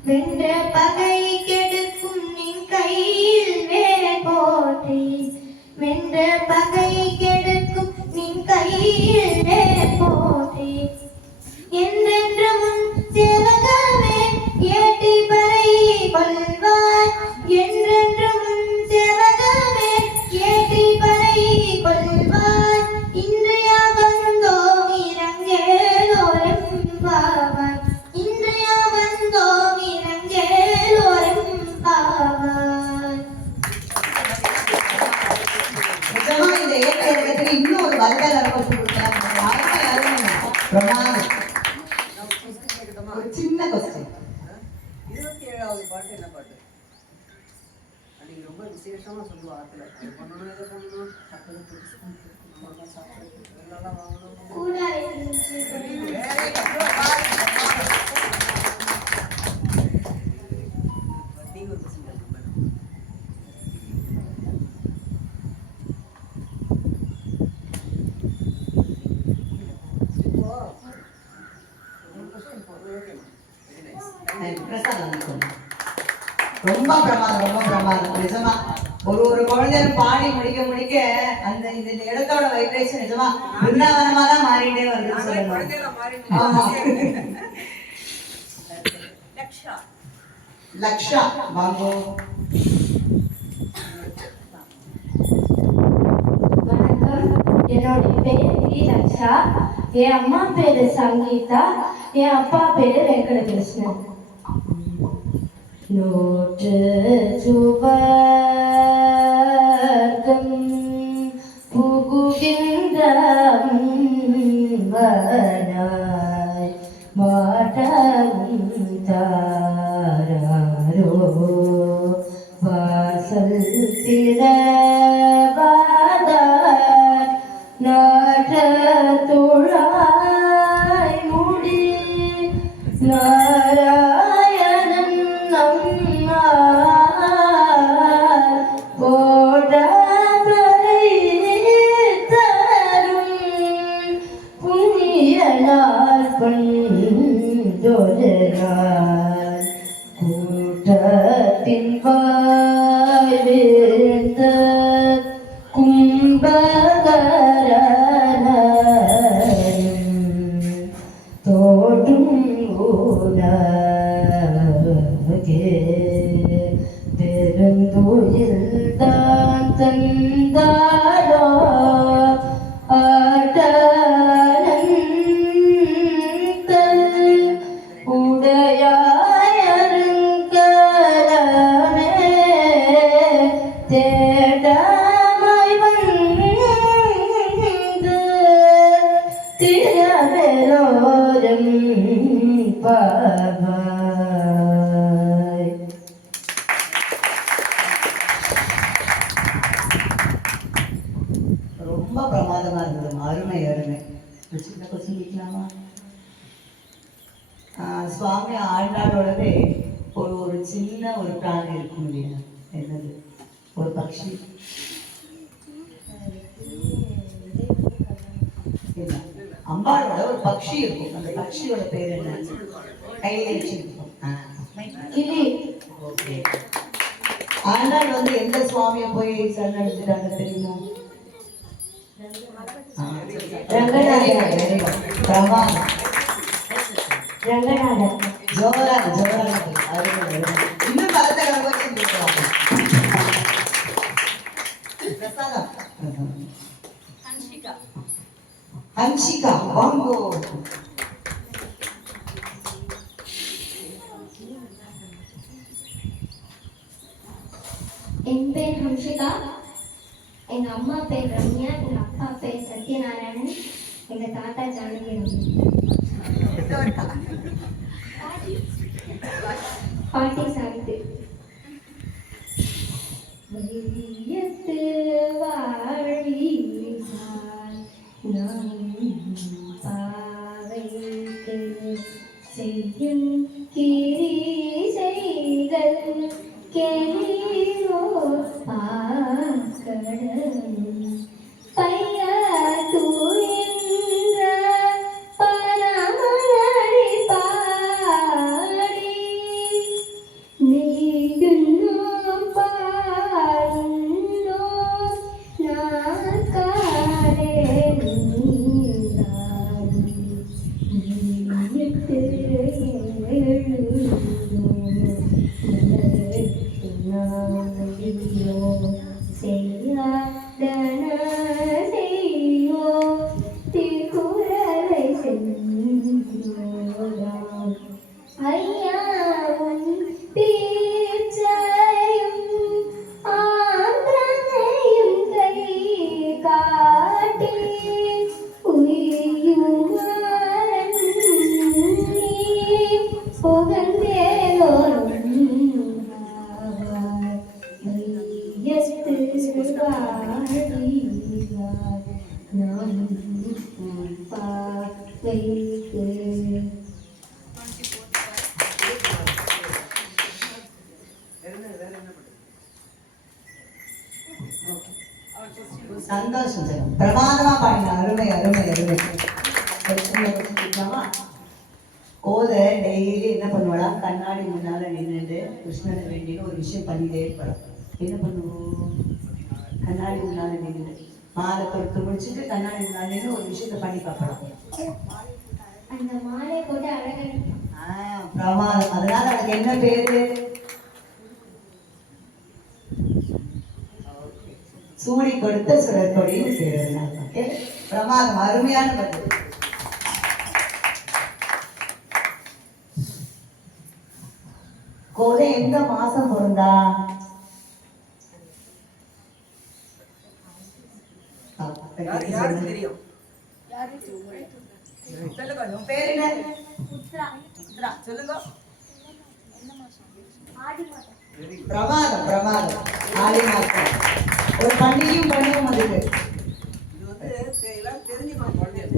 வென்ற பகை கெடுக்கும் நின் கையில் வேல் போற்றி, வென்ற பகை கெடுக்கும் நின் கையில் வேல் போற்றி. என்றென்றும் உன் சேவகமே ஏட்டி பறை கொள்வாய், என்றென்றும் உன் சேவகமே ஏட்டி பறை கொள்வாய். இன்றைய வந்தோம் இறங்கேலோரம் பாவாய், இன்றைய வந்தோம் இறங்கேலோரம் பாவாய். நிஜமா இந்த ஏற்ற இடத்துல இன்னும் ஒரு வருடல் அரவணைப்பு கொடுத்தாங்க. அருமை அருமை பிரமாதம். நான் question கேட்கட்டுமா? ஒரு சின்ன கொஸ்டின். 27வது பாட்டு என்ன பாட்டு? அன்னைக்கு ரொம்ப விசேஷமா சொல்லுவா ஆத்துல. இது பண்ணணும், இதை பண்ணணும், நம்ம சாப்பிட்டு வெள்ளெல்லாம் வாங்கணும். கூடாரை Very good. நீங்க ஒரு question கேளுங்க மேடம். இப்போ ஒரு question போடுறது ஓகேமா? Very nice. பிரசாதம் வாங்கிக்கோங்க. ரொம்ப பிரமாதம், ரொம்ப பிரமாதம். நிஜமா ஒரு குழந்தையும் பாடி முடிக்க முடிக்க அந்த இந்த இடத்தோட வைப்ரேஷன் நிஜமா பிருந்தாவனமா தான் மாறிட்டே வருதுன்னு சொல்லணும். குழந்தையில மாறிட்டு ஆமா. லக்ஷா. லக்ஷா வாங்கோ. வணக்கம், என்னோட பேர் வி லக்ஷா. என் அம்மா பேரு சங்கீதா, என் அப்பா பேரு வெங்கடகிருஷ்ணன். நூற்று சுவர்க்கம் புகுகின்ற வனாய் மாட்டவும் தாரோ வாசல் திறவாதார் நாட்ட துழாய் முடி நாராயணன் நம்மார் போடாமலை தரும் புண்ணியனார் பண்டொருநாள் கூட்டத்தின் வாழ்ந்த கும்பகரனும் தோற்றும் உலகே பெருந்துயில் தான் தந்தாரோ ஆட்டனந்த உடையாயருங்கலமே தேடாமை வந்து திரவெலோ எல்லோரும் பாவாய். ரொம்ப பிரமாதமா இருந்தது. அருமை அருமை. ஒரு சின்ன கொஸ்டின் கேட்கலாமா? சுவாமி ஆண்டாளோடவே ஒரு சின்ன ஒரு பிராணி இருக்கும் இல்லையா? என்னது? ஒரு பக்ஷி. இல்ல, அம்பாளோட ஒரு பக்ஷி இருக்கும். அந்த பக்ஷியோட பேர் என்ன? கையில வச்சிருக்கோம். கிளி. ஓகே. ஆண்டாள் வந்து எந்த சுவாமியை போய் சரணடைஞ்சிட்டாங்க தெரியுமா? ரங்கநாதர். பிரமாதம். ரங்கநாதர். ஜோராக இன்னும் பலத்தை கலவாங்க. பிரசாதம். ஹன்ஷிகா வாங்கோ. என் பேர் ஹம்ஷிகா. எங்க அம்மா பேர் ரம்யா. எங்க அப்பா பேர் சத்யநாராயணன். எங்க தாத்தா ஜானகி. பாட்டி சாவித்து. வையத்து வாழினாள் நம் பாவைக்கு செய்யும் கிரீசைகள் கேளீரோ ஆக்கடம் பைய தூயின்ற பரமனடி பாடி நீயுன்னோ பாருன்னோ நாக்காடே நீராடி நீயிட்டு எழுதோ செய்யாதன செய்யோ திருக்குறளை சென்றோராம் ஐயாவும் தீர்ச்சையும் ஆந்திரனையும் கை காட்டி உயியுமாறன் நீ புகழ்ந்தேலோரும் சந்தோஷம் சார். பிரமாதமா பாடின. அருமை அருமை அருமை. கோத டெய்லி என்ன பண்ணுவாடா? கண்ணாடி முன்னால நின்றுட்டு கிருஷ்ணனை வேண்டின்னு ஒரு விஷயம் பண்ணிட்டே இருப்பாள். என்ன பண்ணுவோம்? கண்ணாடி முன்னால நின்று மாலை தொடுத்து முடிச்சுட்டு கண்ணாடி முன்னால நின்று ஒரு விஷயத்த பண்ணி பார்க்கலாம். அந்த மாலை போட்டு அழகன். பிரமாதம். அதனால அதுக்கு என்ன பேரு? சூடி கொடுத்த சுரத்தொடின்னு பேரு. பிரமாதம். அருமையான பதில். கோதை எந்த மாசம் பிறந்தா? யாருக்கு தெரியும்? பேர் என்ன? சொல்லுங்க. பிரமாதம் பிரமாதம். ஆடி மாசம் ஒரு பண்டிகையும் பண்ணுவோம். அதுக்கு இது வந்து எல்லாரும் தெரிஞ்சுக்கணும். குழந்தைகள்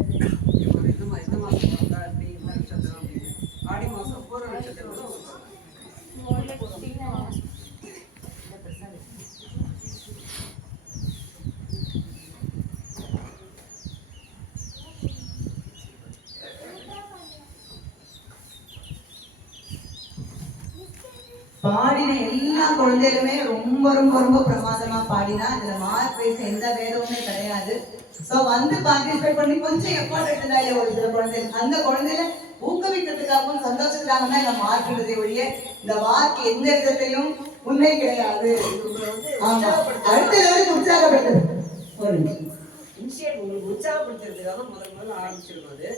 இந்த மாசம் பிறந்தா இப்படி இந்த நட்சத்திரம் அப்படின்னு. ஆடி மாசம் பூர நட்சத்திரம் பாடின எல்லா குழந்தைகளுமே ரொம்ப ரொம்ப ரொம்ப பிரமாதமா பாடினா. இதுல மார்க் வைஸ் எந்த வேதமுமே கிடையாது. சோ வந்து பார்ட்டிசிபேட் பண்ணி கொஞ்சம் எஃபோர்ட் எடுத்ததா இல்ல ஒரு சில குழந்தைகள். அந்த குழந்தைகளை ஊக்குவிக்கிறதுக்காகவும் சந்தோஷத்துக்காக தான் இந்த மார்க் எடுத்ததை ஒழிய இந்த மார்க் எந்த விதத்திலையும் உண்மை கிடையாது. ஆமா, அடுத்த லெவலுக்கு உற்சாகப்படுத்துது. ஒரு நிமிஷம். இனிஷியேட் உங்களுக்கு உற்சாகப்படுத்துறதுக்காக முதல்ல ஆரம்பிச்சிருக்கோம் அது.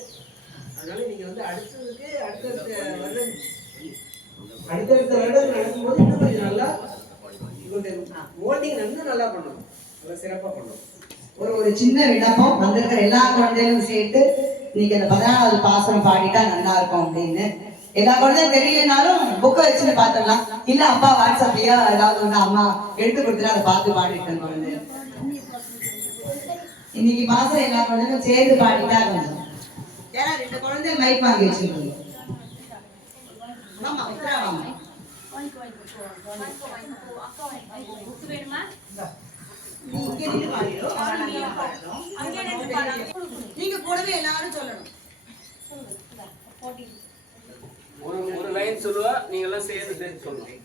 அதனால நீங்க வந்து அடுத்ததுக்கு அடுத்தடுத்த வருடம் நடக்கும்போது இன்னும் கொஞ்சம் நல்லா மோல்டிங் வந்து நல்லா பண்ணணும். நல்லா சிறப்பா பண்ணணும். ஒரு சின்ன விண்ணப்பம் வந்திருக்கிற எல்லா குழந்தைகளும் சேர்த்து இன்னைக்கு அந்த 14வது பாசனம் பாடிட்டா நல்லா இருக்கும் அப்படின்னு. எல்லா குழந்தையும் தெரியலனாலும் புக்கை வச்சுன்னு பார்த்துடலாம். இல்ல அப்பா வாட்ஸ்அப்லயோ ஏதாவது ஒண்ணு அம்மா எடுத்து கொடுத்துட்டு அதை பார்த்து பாடிட்டேன் குழந்தை. இன்னைக்கு பாசனம் எல்லா குழந்தையும் சேர்ந்து பாடிட்டா கொஞ்சம். ஏன்னா 2 குழந்தை மைக் வாங்கி வச்சிருக்கோம். ஆமா உத்தரா வாங்க. நீங்க கூடவே எல்லாரும் சொல்லணும். ஒரு லைன் சொல்லுவா, நீங்க எல்லாம் சேர்ந்து சொல்லணும்.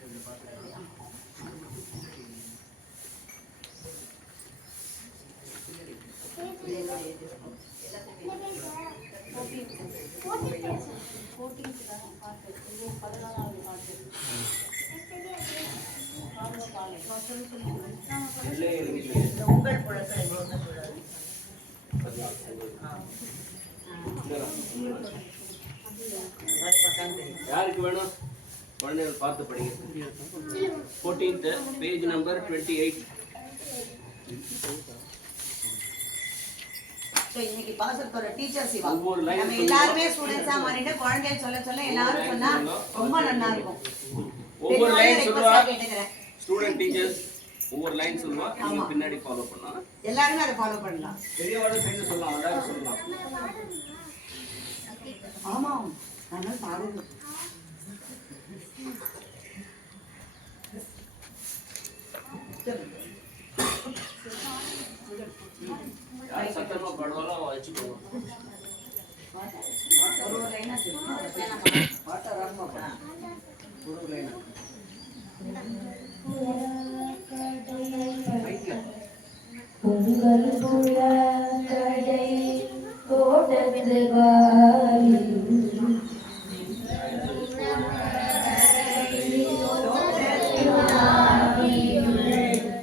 உங்கள் புழக்கை யாருக்கு வேணும்? குழந்தைகள் பார்த்து படிங்க. 14th page number 28. இன்னைக்கு பாசத்தோட டீச்சர்ஸ் இவா. ஒவ்வொரு லைன் நம்ம எல்லாருமே ஸ்டூடெண்ட்ஸா மாறிட்டு குழந்தைகள் சொல்ல எல்லாரும் சொன்னா ரொம்ப நல்லா இருக்கும். ஒவ்வொரு லைன் சொல்லுவா. ஸ்டூடெண்ட் டீச்சர்ஸ் ஒவ்வொரு லைன் சொல்லுவா. நீங்க பின்னாடி ஃபாலோ பண்ணலாம். எல்லாரும் அதை ஃபாலோ பண்ணலாம். பெரியவாட சேர்ந்து சொல்லலாம், எல்லாரும் சொல்லலாம். ஆமா அதனால பாருங்க. யார் சத்தமா பாடுவாரோ அவ வச்சுக்கோங்க. ஒரு லைனா சொல்லுங்க. பாட்டா ராகமா பாடுங்க. ஒரு லைனா உங்கள் புழக்கடை தோட்டத்து வாயில்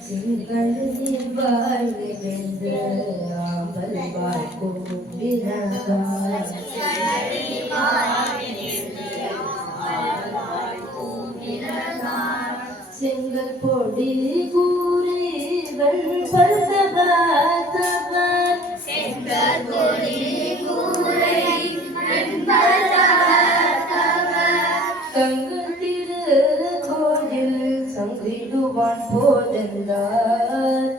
சிங்கள் வாழ்விழந்து ஆம்பல் பார்க்கும் விரகாய் செங்கல் பொடி கூரைகள் பருத்தவர் செங்கல் பொடி கூரை தங்கள் திரு கோயில் சங்கிடுவான் போதென்றார்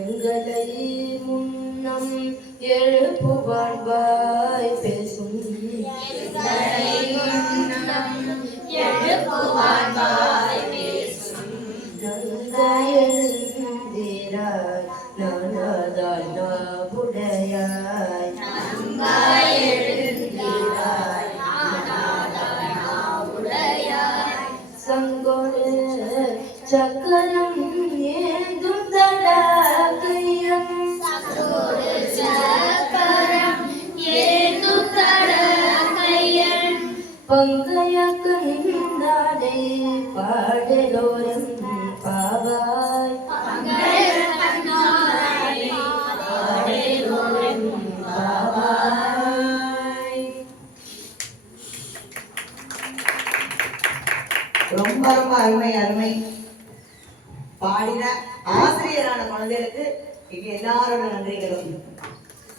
எங்களை முன்னம் எழுப்புவான் வாய் பேசும் நங்காயெழுந்திராய் நானாதாய் நாவுடையாய் சங்கோடு சக்கரம் ஏந்தும் தடாகையம் பங்கைய கண்ணாடை பாடலோரம் பாவாய் ரொம்ப ரொம்ப அருமை அருமை. பாடின ஆசிரியரான குழந்தைகளுக்கு இங்க எல்லாரோட நன்றிகளும்.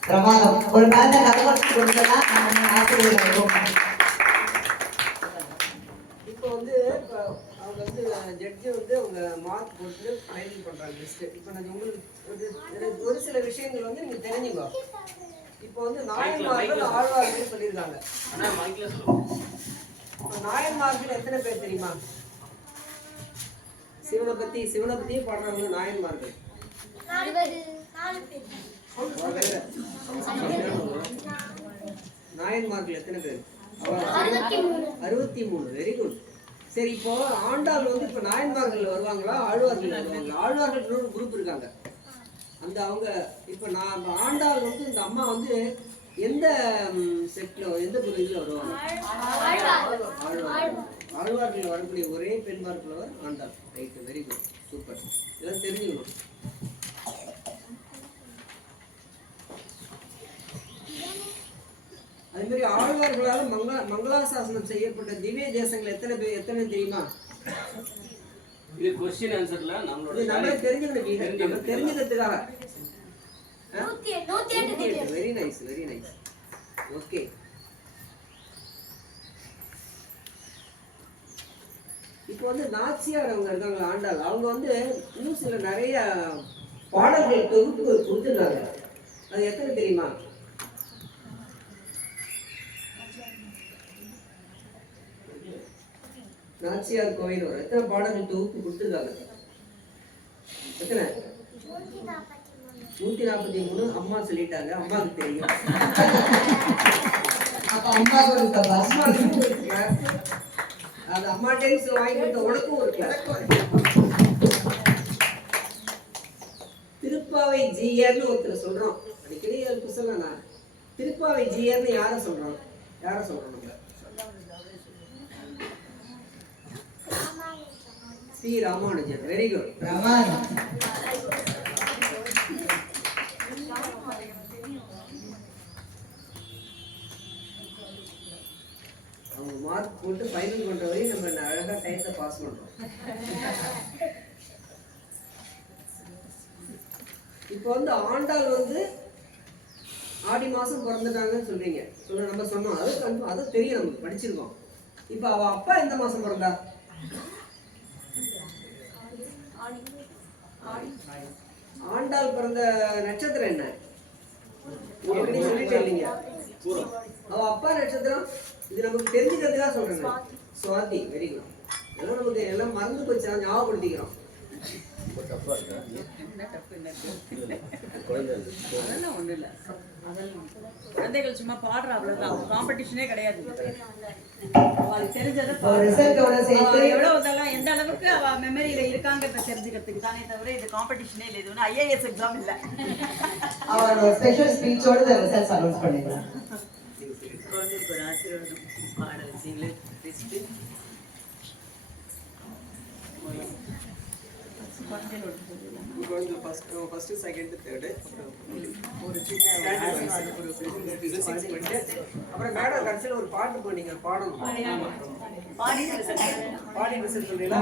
பிரமாதம். ஒரு நல்ல கதவரத்து கொடுத்தலாம் நம்ம ஆசிரியர்களுக்கும். இப்போ வந்து அவங்க வந்து ஜட்ஜி வந்து அவங்க மார்க் போட்டு ஃபைனல் பண்றாங்க லிஸ்ட். இப்போ நான் உங்களுக்கு ஒரு சில விஷயங்கள் வந்து நீங்க தெரிஞ்சுங்க. இப்போ வந்து நாயன்மார்கள் ஆழ்வார்கள் சொல்லியிருக்காங்க. நாயன்மார்கள் எத்தனை பேர் தெரியுமா? சிவனை பத்தியே பாடுறவங்க நாயன்மார்கள். நாயன்மார்கள் எத்தனை பேர்? 63. Very good. சரி, இப்போ ஆண்டாள் வந்து இப்போ நாயன்மார்கள் வருவாங்களா ஆழ்வார்கள் வருவாங்களா? ஆழ்வார்கள் ஒரு குரூப் இருக்காங்க. அந்த அவங்க இப்போ நான் ஆண்டாள் வந்து இந்த அம்மா வந்து எந்த செட்ல எந்த இதுல வருவாங்க? ஆழ்வார்கள் வரக்கூடிய ஒரே பெண் பார்க்கிறவர் Andal. Right, very good, super. இதெல்லாம் தெரிஞ்சுக்கணும். அதே மாதிரி ஆழ்வார்களால் மங்களாசாசனம் செய்யப்பட்ட திவ்ய தேசங்கள் எத்தனை தெரியுமா? இது கொஸ்டின் ஆன்சர்ல இது நம்மளே தெரிஞ்சுக்கிறதுக்காக. Very nice, very nice. Okay. இப்போ வந்து நாச்சியார் அவங்க இருக்காங்க ஆண்டாள், அவங்க வந்து இன்னும் சில நிறைய பாடல்கள் தொகுப்பு கொடுத்துருக்காங்க. அது எத்தனை தெரியுமா? நாச்சியார் கோயில் ஒரு எத்தனை பாடல்கள் தொகுப்பு கொடுத்துருக்காங்க? எத்தனை? 143. அம்மா சொல்லிட்டாங்க, அம்மாவுக்கு தெரியும். அப்ப அம்மாவுக்கு ஒரு சபாஷ். அம்மாவுக்கு ஒரு கிளாஸ். அது அம்மா டைம்ஸ் வாங்கி கொடுத்த உனக்கும் ஒரு கிளாஸ். திருப்பாவை ஜீயர்னு ஒருத்தர் சொல்றோம். அடிக்கடி அதுக்கு சொல்லலாம். நான் திருப்பாவை ஜீயர்னு யாரை சொல்றோம்? நம்ம ஸ்ரீ ராமானுஜன். Very good. அவங்க மார்க் போட்டு ஃபைனல் பண்ற வரையும் நம்ம அழகா டைத்தை பாஸ் பண்றோம். இப்போ வந்து ஆண்டாள் வந்து ஆடி மாசம் பிறந்துட்டாங்கன்னு சொல்றீங்க. நம்ம சொன்னோம், அது தெரியும், நமக்கு படிச்சிருக்கோம். இப்போ அவ அப்பா எந்த மாசம் பிறந்தா? ஆண்டாள் பிறந்த நட்சத்திரம் என்ன? சொல்லிட்டே இல்லைங்க. அவ அப்பா நட்சத்திரம் இது நமக்கு தெரிஞ்சுக்கிறதுக்காக சொல்றேன். சுவாதி. Very good. எல்லாம் நமக்கு எல்லாம் மறந்து போச்சு, ஞாபகப்படுத்திக்கிறோம். அதெல்லாம் ஒண்ணும் இல்ல. குழந்தைகள் சும்மா பாடுற அவ்வளவுதான், காம்படிஷனே கிடையாது. அவளுக்கு தெரிஞ்சதை எவ்வளவு வந்தாலும் எந்த அளவுக்கு அவ மெமரியில இருக்காங்கிறத தெரிஞ்சுக்கிறதுக்கு தானே தவிர இது காம்படிஷனே இல்லை. இது ஒன்றும் IAS எக்ஸாம் இல்லை. அவரோட ஸ்பெஷல் ஸ்பீச்சோட ரிசல்ட்ஸ் அனௌன்ஸ் பண்ணிக்கலாம். குழந்தைக்கு ஒரு ஆசீர்வாதம் பாட வச்சிங்களே பேசிட்டு ஃபர்ஸ்ட் செகண்ட் தேர்ட் ஒரு சின்ன அப்புறம் மேடம் கடைசியில் ஒரு பாட்டு போனீங்க, பாடணும். பாடி ரிசல்ட் சொல்றீங்களா?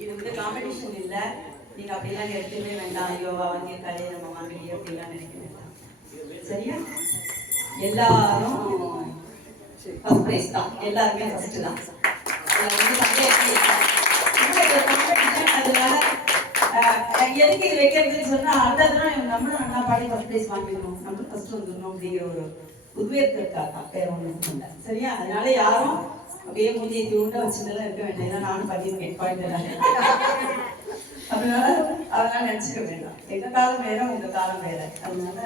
இது வந்து காம்படிஷன் இல்லை. நீங்க அப்படிலாம் எடுத்துமே வேண்டாம். யோகா வந்து கலையை நம்ம வாங்கி அப்படிலாம் நினைக்க வேண்டாம். சரியா? எல்லாரும் ஃபர்ஸ்ட் பிரைஸ் தான். எல்லாருமே ஃபர்ஸ்ட் தான். அதனால எதுக்கு இது வைக்கிறதுன்னு சொன்னா அடுத்த தடவை நம்மளும் நல்லா பாடி ஃபர்ஸ்ட் பிரைஸ் வாங்கிடணும், நம்மளும் ஃபர்ஸ்ட் வந்துடணும் அப்படிங்கிற ஒரு உத்வேகத்திற்காக வேற ஒன்றும் இல்லை. சரியா? அதனால யாரும் அப்படியே மூஞ்சியை தூண்ட வச்சுட்டுலாம் இருக்க வேண்டாம். ஏன்னா நானும் பண்ணியிருக்கேன் பாயிண்ட். அதனால நினைச்சுக்க வேண்டாம். எங்க காலம் வேற, உங்க காலம் வேற. அதனால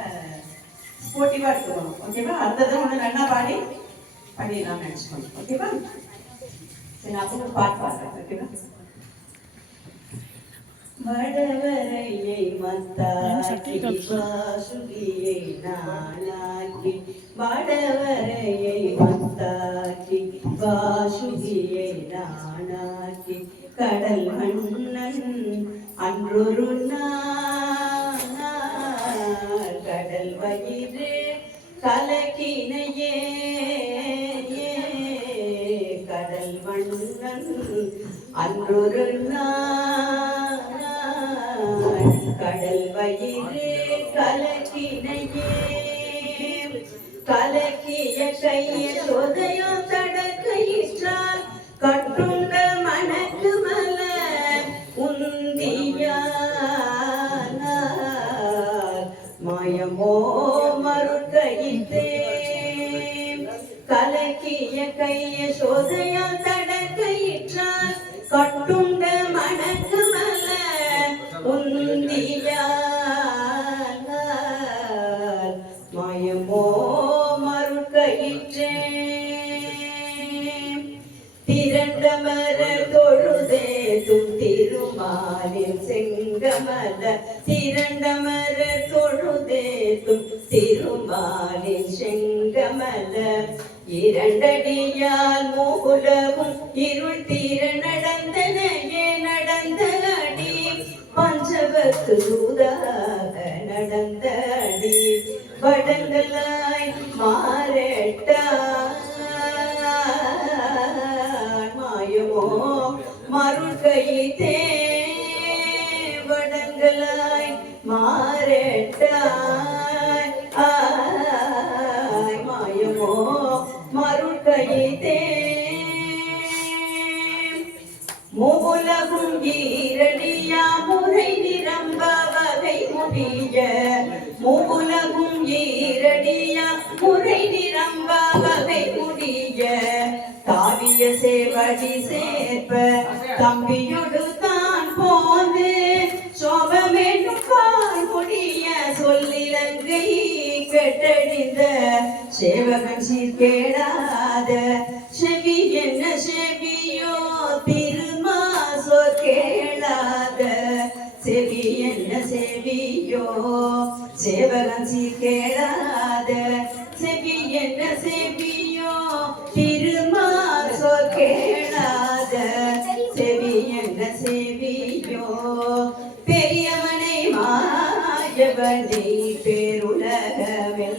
ஸ்போர்ட்டிவா இருக்கணும். ஓகேவா? அடுத்தது ஒன்று நல்லா பாடி பண்ணிடலாம் நினைச்சுக்கணும். ஓகேவா? சரி, நான் ஒரு பாட்டு பாடுறேன். ஓகேவா? வடவரையை மத்தாக்கி வாசுகியை நானாக்கி, வடவரையை மத்தாக்கி வாசுகியை நானாக்கி, கடல் மன்னன் அன்றொரு நாள் கடல் வயிறு கலக்கினையே, கடல் மன்னன் அன்றொரு நாள் கடல் வயிறு கலக்கினையே, கலக்கிய கையில் சொதையோ தடக்கையிற்றால் கட்டுண்ட மணக்கு மலர் உந்தியானார் மாயமோ மறுக்கையிட்டே, கலக்கிய கைய சோதையோ தடக்கையிற்றால் கட்டுண்ட மணக்கு மலர் உந்தியானார் மாயமோ மறுக்கையிற்றே, திரண்டமர தொழுதேதும் திருமாலின் செங்கமல, திரண்டமர தொழுதேதும் திருமாலின் செங்கமல, இரண்டடியால் மூலவும் இருள் தீர நடந்தனையே நடந்த அடி, பஞ்சவத்து சூதாக நடந்த அடி, வடங்களாய் மாறட்டார் மாயமோ மருட்கையித்தே வடங்களாய் மாறட்டாய் ஆய் மாயமோ மருட்கையித்தே மூவுலகும் ஈரடியா முறை நிரம்ப வகை முடிய மூவுலகும் ஈரடியா முறை நிரம்ப வகை முடிய தாவிய சேவடி சேர்ப்ப தம்பியொடு தான் போது சோபமெனும் பால் முடிய சொல்லிலங்கை கெட்டடிந்த சேவகன் சீர்கேடாத செவி என்ன செவியோ திருமா சொற்கேளாத செவி என்ன செவியோ சேவகன் சீர்கேளாத செவி என்ன செவியோ திருமா சொற்கேளாத செவி என்ன செவியோ பெரியவனை மாயவனை பேருலகமெல்லாம்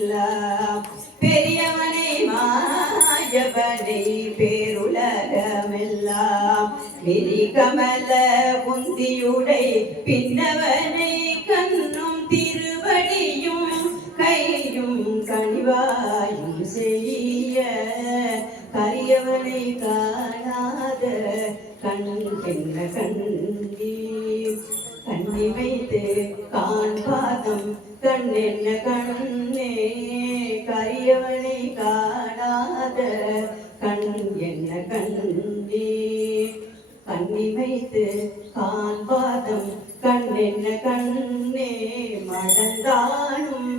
பெரியவனை மாயவனை பேருலகமெல்லாம் விரிகமல முந்தியுடை பின்னவனை கண்ணும் திருவடியும் கையும் கனிவாயும் செய்ய கரியவனை காணாத கண் என்ன கண்டி கண்ணி வைத்து காண்பாதம் கண் என்ன கண்ணே கரியவனை காணாத கண் என்ன கண்டி கண்ணி வைத்து காண்பாதம் கண் என்ன கண்ணே மடந்தானும்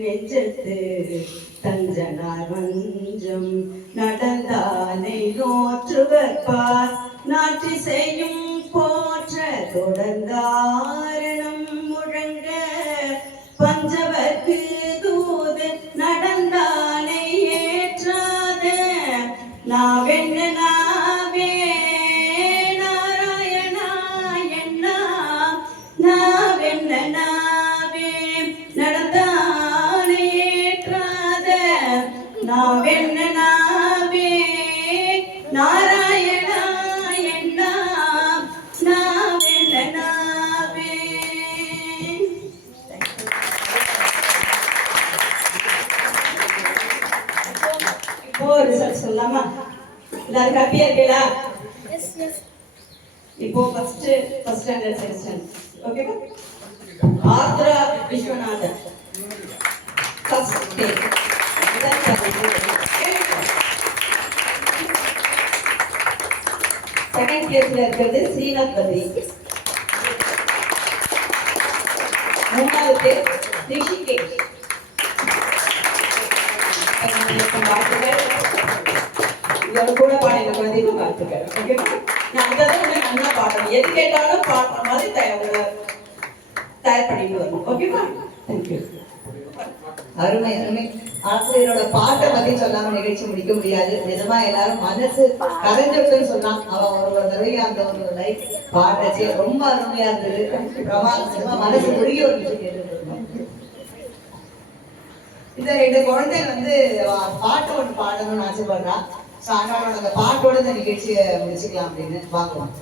நெஞ்சத்து தஞ்சனார் வஞ்சம் நடந்தானை நோற்றுவற்பார் நாற்றி செய்யும் போற்ற தொடர்ந்தாரணம் முழங்க பஞ்சவர்க்கு தூது நடந்தானை ஏற்றாத நாவென்ன நாவே நாராயணா என்னா நாவென்ன நாவே நடந்தானை ஏற்றாத நாவென்ன நாவே நாராயணா என்னா நாவென்ன நாவே. இப்போ ரிசல்ட் சொல்லலாமா? எல்லாரும் ஹாப்பியா இருக்கீங்களா? இப்போ ஃபர்ஸ்ட் ஸ்டாண்டர்ட் செக்ஷன் ஓகேவா? Athra Viswanathan first day second பிளேஸ்ல இருக்கிறது ஸ்ரீநாத் பத்ரி. மூணாவது பேர் ரிஷிகேஷ். வாழ்த்துக்கள். இதோட கூட பாடின குழந்தைங்க வாழ்த்துக்கள். ஓகேவா? நான் அந்த நல்லா பாடணும். எது கேட்டாலும் பாடுற மாதிரி தயார் பண்ணிட்டு வரணும். ஓகேவா? தேங்க்யூ. அருமை அருமை. ஆசிரியரோட பாட்டை பத்தி சொல்லாம நிகழ்ச்சி முடிக்க முடியாது. நிஜமா எல்லாரும் மனசு கரைஞ்சுட்டுன்னு சொன்னான். அவன் ஒரு தடவை அந்த ஒரு லைஃப் பாடுறச்சு ரொம்ப அருமையா இருந்தது. பிரமாதமா மனசு முழுகி ஒரு விஷயம் கேட்டுருந்தோம். இந்த 2 குழந்தைங்க வந்து பாட்டு ஒன்று பாடணும்னு ஆசைப்படுறான். ஸோ அதனால அந்த பாட்டோட இந்த நிகழ்ச்சியை முடிச்சுக்கலாம் அப்படின்னு பார்க்கலாம்.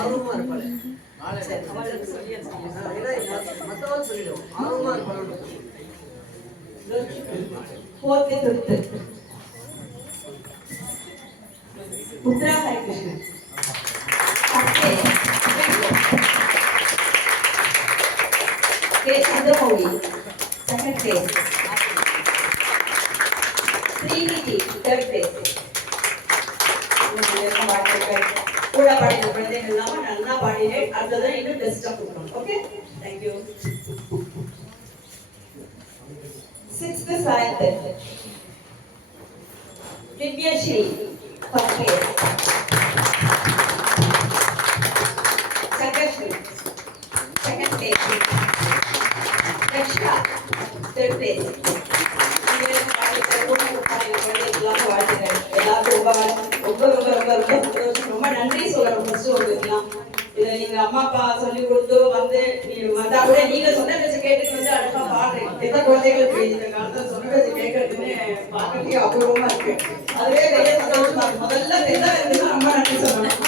ஆர்வமா இருப்பாரு மத்தவங்க சொல்லிடுவோம். ஆர்வமா இருப்பாரு. Uthra Harikrishnan K Chandramouli second place. Srinidhi third place. கூட பாடின குழந்தைகள் இல்லாம நல்லா பாடினேன். அடுத்ததான் இன்னும் பெஸ்டா கொடுக்கணும். Okay, thank you. 6th 7th Divyasri first place. Sangasri second place. Raksha third place. எல்லாரும் ரொம்ப ரொம்ப ரொம்ப ரொம்ப ரொம்ப நன்றி சொல்லணும். ஃபர்ஸ்ட் உங்களுக்கு எல்லாம் இதை நீங்க எங்க அம்மா அப்பா சொல்லி கொடுத்து வந்து நீங்க வந்தா கூட நீங்க சொன்ன பேச்சு கேட்டுட்டு வந்து அழகா பாடுறீங்க. எந்த குழந்தைகளுக்கு இந்த காலத்துல சொன்ன பேச்சு கேட்கறதுன்னு பார்க்கறதுக்கே அபூர்வமா இருக்கு. அதுவே பெரிய சந்தோஷமா இருக்கு. முதல்ல பெரிய ரொம்ப நன்றி சொல்லணும்.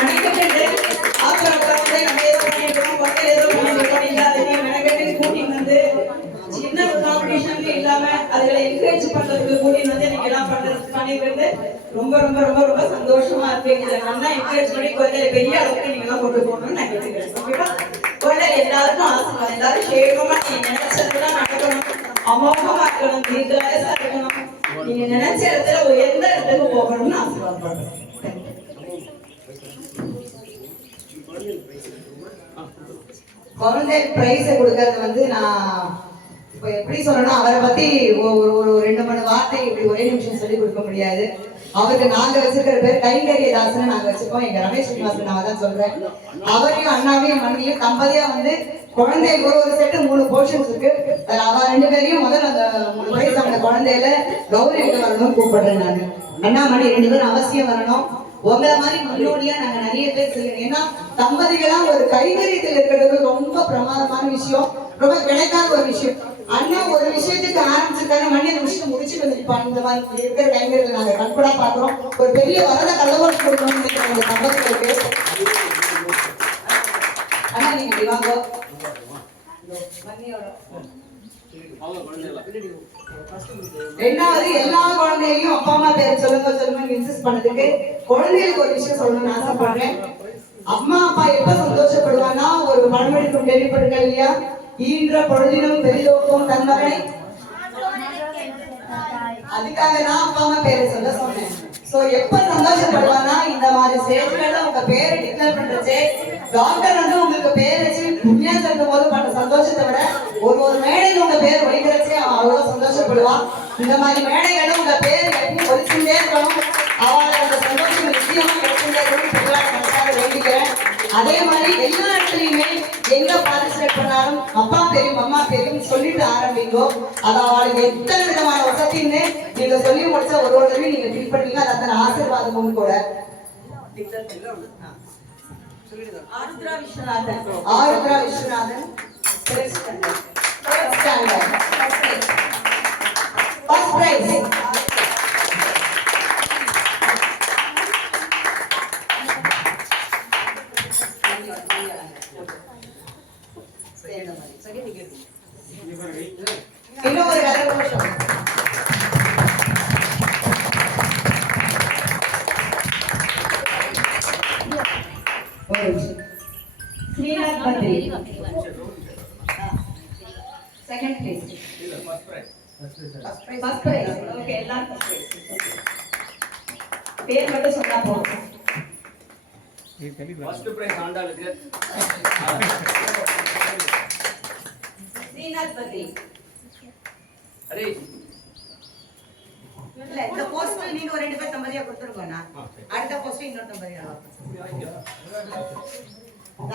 மெனக்கெட்டு ஆத்திரப்படாம நம்ம ஏதோ பண்ணிருக்கோம், குழந்தை ஏதோ பண்ணிருக்கோம் இல்லாதீங்க. மெனக்கெட்டு கூட்டிட்டு வந்து சின்ன ஒரு காம்படிஷன்ல இல்லாம அதுகளை என்கரேஜ் பண்றதுக்கு கூட்டிட்டு வந்து நீங்க எல்லாம் பண்ணிருக்கிறது ரொம்ப ரொம்ப ரொம்ப ரொம்ப சந்தோஷமா இருக்கு. இதை நல்லா என்கரேஜ் பண்ணி குழந்தை பெரிய அளவுக்கு நீங்க எல்லாம் கொண்டு போகணும்னு நான் கேட்டுக்கிறேன். ஓகேவா? குழந்தை எல்லாருக்கும் ஆசீர்வாதம், எல்லாரும் சேகமா நீங்க நினைச்சதுதான் நடக்கணும், அமோகமா இருக்கணும், தீர்க்கவயசா இருக்கணும், நீங்க நினைச்ச இடத்துல உயர்ந்த இடத்துக்கு போகணும்னு ஆசீர்வாதம் பண்றேன். குழந்தை பிரைஸை கொடுக்கறது வந்து நான் இப்போ எப்படி சொல்லணும், அவரை பத்தி ஒரு 2 வார்த்தை இப்படி ஒரே நிமிஷம் சொல்லி கொடுக்க முடியாது. அவருக்கு நாங்க வச்சிருக்கிற பேர் கைங்கரிய தாசன் நாங்க வச்சிருக்கோம். எங்க ரமேஷ் ஸ்ரீனிவாசன் நான் தான் சொல்றேன். அவரையும் அண்ணாவையும் மண்ணியும் தம்பதியா வந்து குழந்தை ஒரு செட்டு 3 போர்ஷன்ஸ் இருக்கு. அவ 2 பேரையும் முதல்ல அந்த 3 வயசு அந்த குழந்தையில கௌரவிக்க வரணும்னு கூப்பிடுறேன் நான். அண்ணா மணி 2 பேரும் அவசியம் வரணும். உங்களை மாதிரி முன்னோடியா நாங்க நிறைய பேர் செய்யணும். ஏன்னா தம்பதிகளா ஒரு கைங்கரியத்தில் இருக்கிறது ரொம்ப பிரமாதமான விஷயம், ரொம்ப கிடைக்காத ஒரு விஷயம். அண்ணா ஒரு விஷயத்துக்கு ஆரம்பிச்சிருக்காரு, மணி அந்த விஷயம் முடிச்சுட்டு வந்துருப்பாங்க. இந்த மாதிரி இருக்கிற கைங்கரியத்தை நாங்க கண்கூடா பாக்குறோம். ஒரு பெரிய வரத கல்லவரம் கொடுக்கணும்னு நினைக்கிறோம் தம்பதிகளுக்கு. அண்ணா நீங்க இப்படி வாங்க. ரெண்டாவது எல்லா குழந்தையும் அப்பா அம்மா பேர் சொல்லுங்க இன்சிஸ்ட் பண்ணதுக்கு குழந்தைகளுக்கு ஒரு விஷயம் சொல்லணும்னு ஆசைப்படுறேன். அம்மா அப்பா எப்ப சந்தோஷப்படுவானா, ஒரு பழமொழி கேள்விப்பட்டிருக்க இல்லையா, ஈன்ற பொழுதிலும் பெரிதோக்கும் தன் மகனை. அதுக்காக நான் அப்பா அம்மா பேரை சொல்ல சொன்னேன். சோ எப்ப சந்தோஷப்படுவானா, இந்த மாதிரி ஸ்டேஜ்ல உங்க பேரை டிக்ளேர் பண்றச்சே, டாக்டர் வந்து உங்களுக்கு பேர் வச்சு புண்ணியா சொல்லும் போது பண்ண சந்தோஷத்தை விட ஒரு மேடையில் உங்க பேர் ஒழிக்கிறச்சே அவன் அவ்வளவு சந்தோஷப்படுவான். இந்த மாதிரி மேடைகளும் உங்க பேர் எப்பவும் ஒழிச்சுட்டே இருக்கணும். அவளை அந்த சந்தோஷம் நிச்சயமா கிடைச்சுட்டே இருக்கணும் வேண்டிக்கிறேன். அதே மாதிரி எல்லா இடத்துலயுமே எங்க பார்ட்டிசிபேட் பண்ணாலும் அப்பா பேரும் அம்மா பேரும் சொல்லிட்டு ஆரம்பிங்கோ. அது அவளுக்கு எத்தனை விதமான வசதின்னு நீங்க சொல்லி முடிச்ச ஒரு தடவை நீங்க ஃபீல் பண்ணீங்க. அது அத்தனை ஆசீர்வாதமும் கூட. Arudra Viswanathan, Arudra Viswanathan first standard first prize. இன்னும் ஒரு கதை கோஷம். Srinath Badri second place. First prize. Okay, எல்லாரும் ஃபர்ஸ்ட் பிரைஸ். பேர் மட்டும் சொன்னா போதும். ஃபர்ஸ்ட் பிரைஸ் ஆண்டாளுக்கு ஸ்ரீநாத் பத்ரி. அரே இல்ல, இந்த போஸ்ட் நீங்க ஒரு 2 பேர் தம்பதியா கொடுத்துருக்கோம்னா அடுத்த போஸ்ட் இன்னொரு தம்பதியா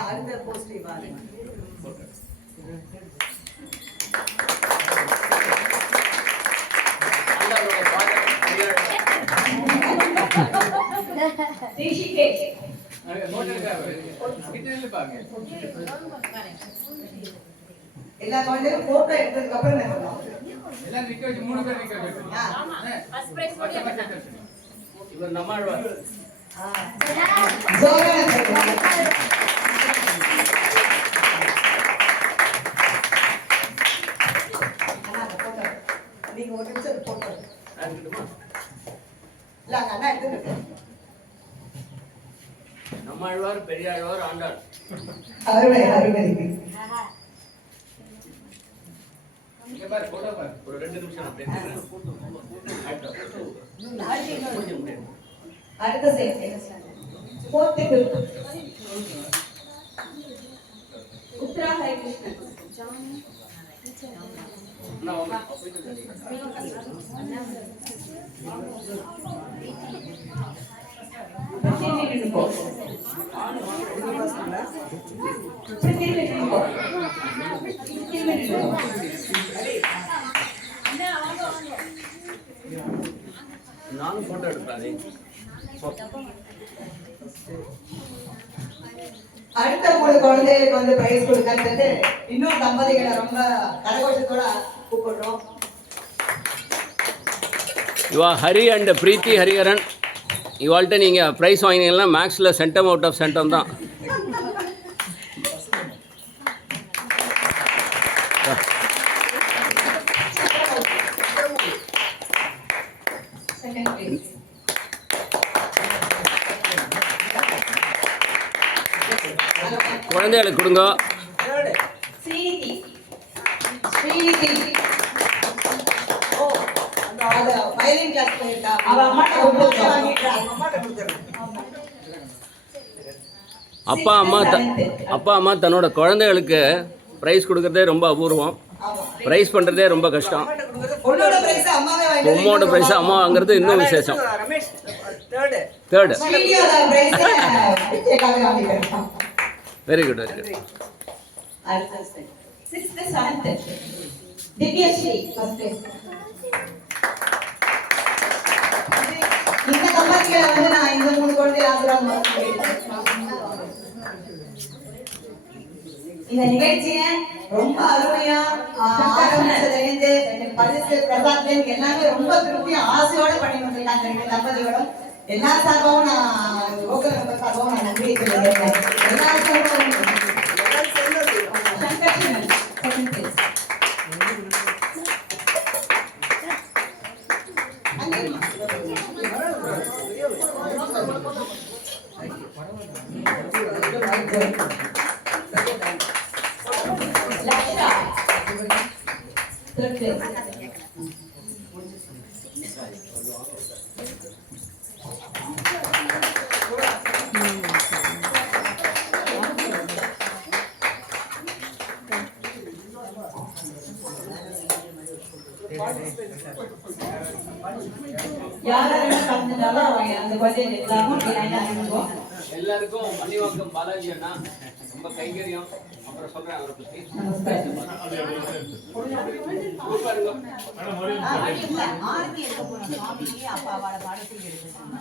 அடுத்த போஸ்ட் இவாது. எல்லா குழந்தையும் போட்டோ எடுத்ததுக்கு அப்புறம் என்ன பண்ணலாம்? எல்லாம் நிக்க வச்சு 3 பேர் நிக்க வச்சு. ஃபர்ஸ்ட் பிரைஸ் ஓடியா பண்ணா. இவர் நம்மாழ்வார். நீங்க ஒரு நிமிஷம் போட்டோ எடுத்துட்டுமா? இல்ல அண்ணா எடுத்துட்டு. நம்மாழ்வார், பெரியாழ்வார், ஆண்டாள். அருமை அருமை. இங்க பாரு போட்டோ பாரு. ஒரு 2 நிமிஷம் அப்படியே அடுத்த செகண்ட் போர்த் உத்ரா ஹரிகிருஷ்ணன். நானும் போட்டோ எடுப்பேன். அடுத்த 3 குழந்தைகளுக்கு வந்து பிரைஸ் கொடுக்கறது இன்னும் தம்பதிகளை ரொம்ப கரகோஷத்தோட கூப்பிடுறோம். ஹரி அண்ட் பிரீத்தி ஹரிஹரன் இவாள்கிட்ட நீங்கள் ப்ரைஸ் வாங்கினீங்கன்னா மேக்ஸில் சென்டம் அவுட் ஆஃப் சென்டம் தான். குழந்தைகளுக்கு கொடுங்க. ஸ்ரீநிதி ஓ அந்த வயலின் கிளாஸ் போயிருக்கா, அவ அம்மாட்ட வாங்கிட்டா. அப்பா அம்மா தன்னோட குழந்தைகளுக்கு ப்ரைஸ் கொடுக்கறதே ரொம்ப அபூர்வம். ப்ரைஸ் பண்ணுறதே ரொம்ப கஷ்டம். பொண்ணோட பிரைஸ் அம்மாவே வாங்கிட்டு பொம்மோட ப்ரைஸ் அம்மா வாங்குறது இன்னும் விசேஷம். ரமேஷ் தேர்டு ஸ்ரீநிதியோட பிரைஸ் விஜயகாந்த் வாங்கிட்டாங்க. Very good very good. அடுத்த 6th 7th Divyasri first place. இந்த கம்பெனில வந்து நான் இந்த 3 குழந்தை ஆசீர்வாதம் இந்த நிகழ்ச்சியை ரொம்ப அருமையா ஆரம்பிச்சதுலேருந்து பரிசு பிரசாத்லேருந்து எல்லாமே ரொம்ப திருப்தியா ஆசையோட பண்ணி வந்திருக்காங்க. 2 தம்பதியோடும் எல்லா சார்பாகவும் நான் லோக்கல் நம்பர் சார்பாகவும் நான் நன்றி தெரிவிக்கிறேன். எல்லா சார்பாகவும் செகண்ட் பிளேஸ். யாரெல்லாம் கலந்துட்டாலும் அவங்க அந்த குழந்தைங்க எல்லாரும் இருக்கும். எல்லாருக்கும் மணிவாக்கம் பாலாஜி அண்ணா ரொம்ப கைங்கரியம். அப்புறம் சொல்றேன் அவரை பத்தி. ஆரத்தி எடுக்க போன சுவாமிக்கு அப்பாவோட பாடத்தில் எடுத்துட்டாங்க.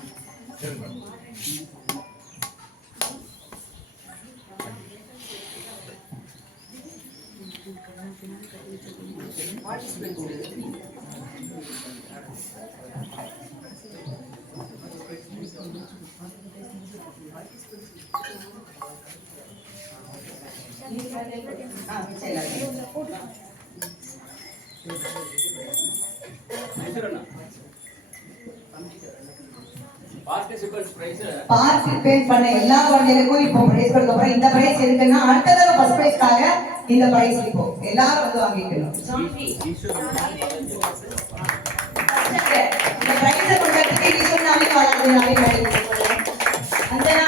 பார்ட்டிசிபேட் பண்ண எல்லா குழந்தைகளுக்கும் இப்போ பிரைஸ் கொடுக்க போறோம். இந்த பிரைஸ் இருக்குன்னா அடுத்த தடவை ஃபர்ஸ்ட் பிரைஸ்க்காக இந்த பிரைஸ் இப்போ எல்லாரும் வந்து வாங்கிக்கணும். இந்த பிரைஸை கொடுக்கறதுக்கு ஈஸ்வரனாவே வாழ்க்கை அஞ்சனா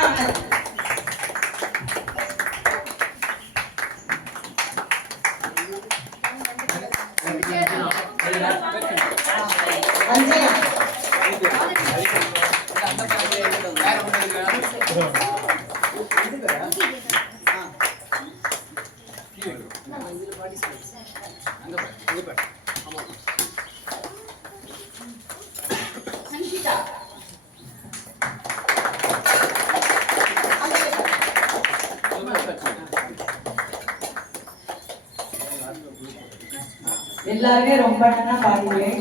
எல்லாருமே ரொம்ப நல்லா பாடுவேன்.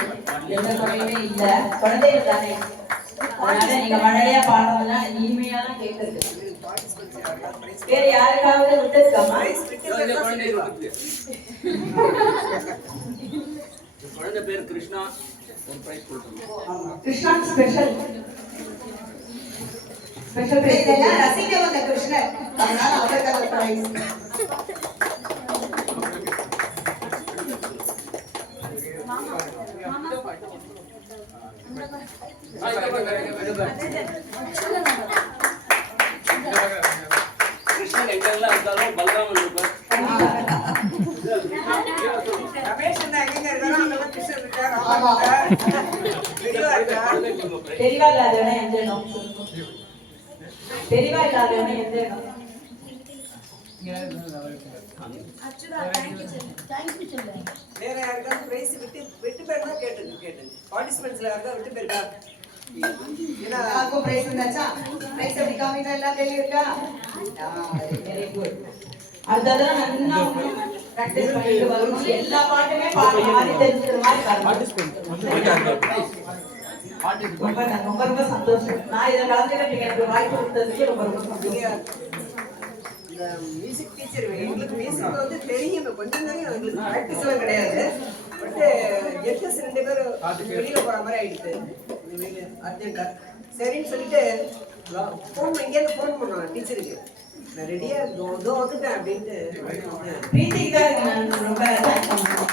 எந்த குறையுமே இல்ல. குழந்தைகள் தானே, அதனால நீங்க மழையா பாடுறதுலாம் இனிமையா தான் கேட்கறது. வேற யாருக்காவது விட்டுருக்காமா? குழந்தை பேர் கிருஷ்ணா. ஒரு பிரைஸ் கொடுக்கணும். கிருஷ்ணா ஸ்பெஷல் பிரைஸ் எல்லாம் ரசிக்க வந்த கிருஷ்ணர், அதனால அவருக்காக பிரைஸ். கிருஷ்ணன் எங்கெல்லாம் இருந்தாலும் பலராமன் இருப்பார். ரமேஷ் அண்ணா எங்க இருக்காரோ அங்கெல்லாம் கிருஷ்ணன் இருக்காரு. தெளிவா இல்லாதவனே எந்த இடம்? தெளிவா இல்லாதவனே எந்த இடம்? வேற யாருக்காவது பிரைஸ் விட்டு பேர் தான் கேட்டுங்க. பார்ட்டிசிபென்ட்ஸ்ல யாருக்காவது விட்டு போயிருக்கா? எல்லாருக்கும் பிரைஸ் வந்தாச்சா? பிரைஸ் எப்படி காமிங்க, எல்லாம் கையில இருக்கா? Very good. அடுத்ததெல்லாம் நல்லா ப்ராக்டிஸ் பண்ணிட்டு வரணும். எல்லா பாட்டுமே பாடி தெரிஞ்சுக்கிற மாதிரி வரணும். ரொம்ப ரொம்ப சந்தோஷம். நான் இதை கலந்துக்கிட்டு நீங்க எனக்கு வாய்ப்பு கொடுத்ததுக்கு ரொம்ப ரொம்ப சந்தோஷம். இந்த மியூசிக் டீச்சர் எங்களுக்கு மியூசிக் வந்து தெரியும், கொஞ்சம் தான் எங்களுக்கு ப்ராக்டிஸ் எல்லாம் கிடையாது. பட் ஜட்ஜஸ் 2 பேரும் வெளியில போற மாதிரி ஆயிடுச்சு அர்ஜென்ட்டா. சரின்னு சொல்லிட்டு இங்கேருந்து ஃபோன் பண்ணோம் டீச்சருக்கு, நான் ரெடியா இதோ வந்துட்டேன் அப்படின்ட்டு. பிரீத்திக்கு தான் நான் ரொம்ப தேங்க்ஸ் பண்ணுறேன்.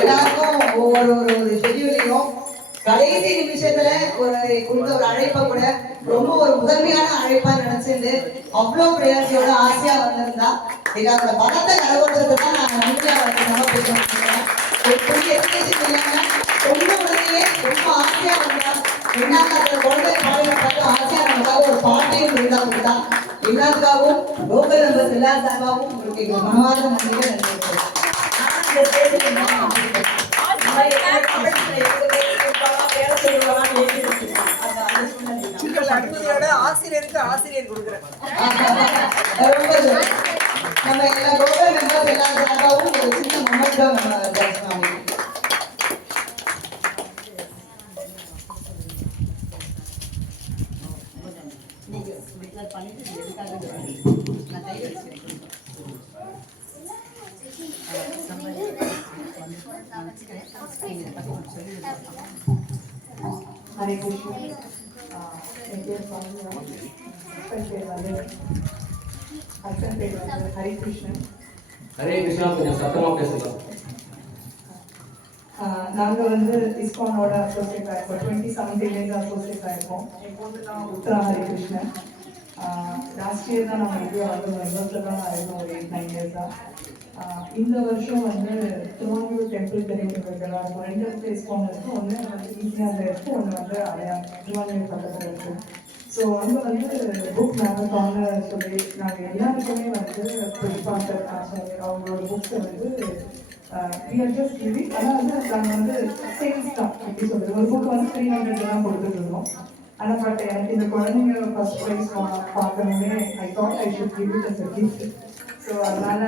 எல்லாருக்கும் ஒவ்வொரு ஷெட்யூலையும் கடைசி நிமிஷத்துல கொடுத்த ஒரு அழைப்பை கூட ரொம்ப ஒரு முதன்மையான அழைப்பா நினைச்சிருந்து அவ்வளவு பிரயாசியோட ஆசையா வந்திருந்தா இதோட பலத்தை கரகோட்டத்தை தான் நான் நம்பிக்கையா நம்ம பேசுறேன். ஒரு புதிய ரொம்ப உடனே ரொம்ப ஆசையா வந்தா என்னன்னா அந்த குழந்தை பாடலை பார்த்து ஆசையா நமக்காக ஒரு பாட்டையும் இருந்தாங்க தான். எல்லாத்துக்காகவும் லோக்கல் நம்பர்ஸ் எல்லாத்துக்காகவும் உங்களுக்கு மனமார்ந்த நன்றியை நன்றி. ஆசிரியருக்கு ஆசிரியர் கொடுக்குறேன். நம்ம எல்லா லோக்கல் மெம்பர்ஸ் எல்லாத்துக்காகவும் ஒரு சின்ன மொமெண்ட் நம்ம பேசலாம். ஹரே கிருஷ்ணா. என் பேர் சாமியா. ஹஸ்பண்ட் பேர் வந்து ஹரே கிருஷ்ணன். ஹரே கிருஷ்ணா, கொஞ்சம் சத்தமா பேசலாம். நாங்கள் வந்து இஸ்கானோட அசோசியேட் ஆகிருக்கோம். 2017 அசோசியேட் ஆகிருக்கோம். என் பொண்ணு தான் உத்தரா ஹரே கிருஷ்ணன். லாஸ்ட் இயர் தான் நம்ம இந்தியா வந்து மெம்பர்ஸில் தான் ஆயிருந்தோம் ஒரு 8-9 இயர்ஸாக. இந்த வருஷம் வந்து திருவாங்கூர் டெம்பிள் தெரியும் எல்லாருக்கும். 2 இடத்துல இஸ்கான் இருக்குது. ஒன்று வந்து ஈஸியாக இருக்குது, ஒன்று வந்து திருவாங்கூர் பக்கத்தில் இருக்குது. ஸோ அங்கே வந்து புக் மேரத்தான்னு சொல்லி நாங்கள் எல்லாருக்குமே வந்து புஷ்பாக்கர் ஆசிரியர் அவங்களோட புக்ஸை வந்து ஜஸ்ட் கிவி. ஆனால் வந்து நாங்கள் வந்து சேல்ஸ் தான் எப்படி சொல்கிறது, ஒரு புக் வந்து 300 தான் கொடுத்துருந்தோம். ஆனால் பட் எனக்கு இந்த குழந்தைங்க ஃபர்ஸ்ட் ப்ரைஸ் பார்க்கணுமே I thought I should give it as a gift. So அதனால்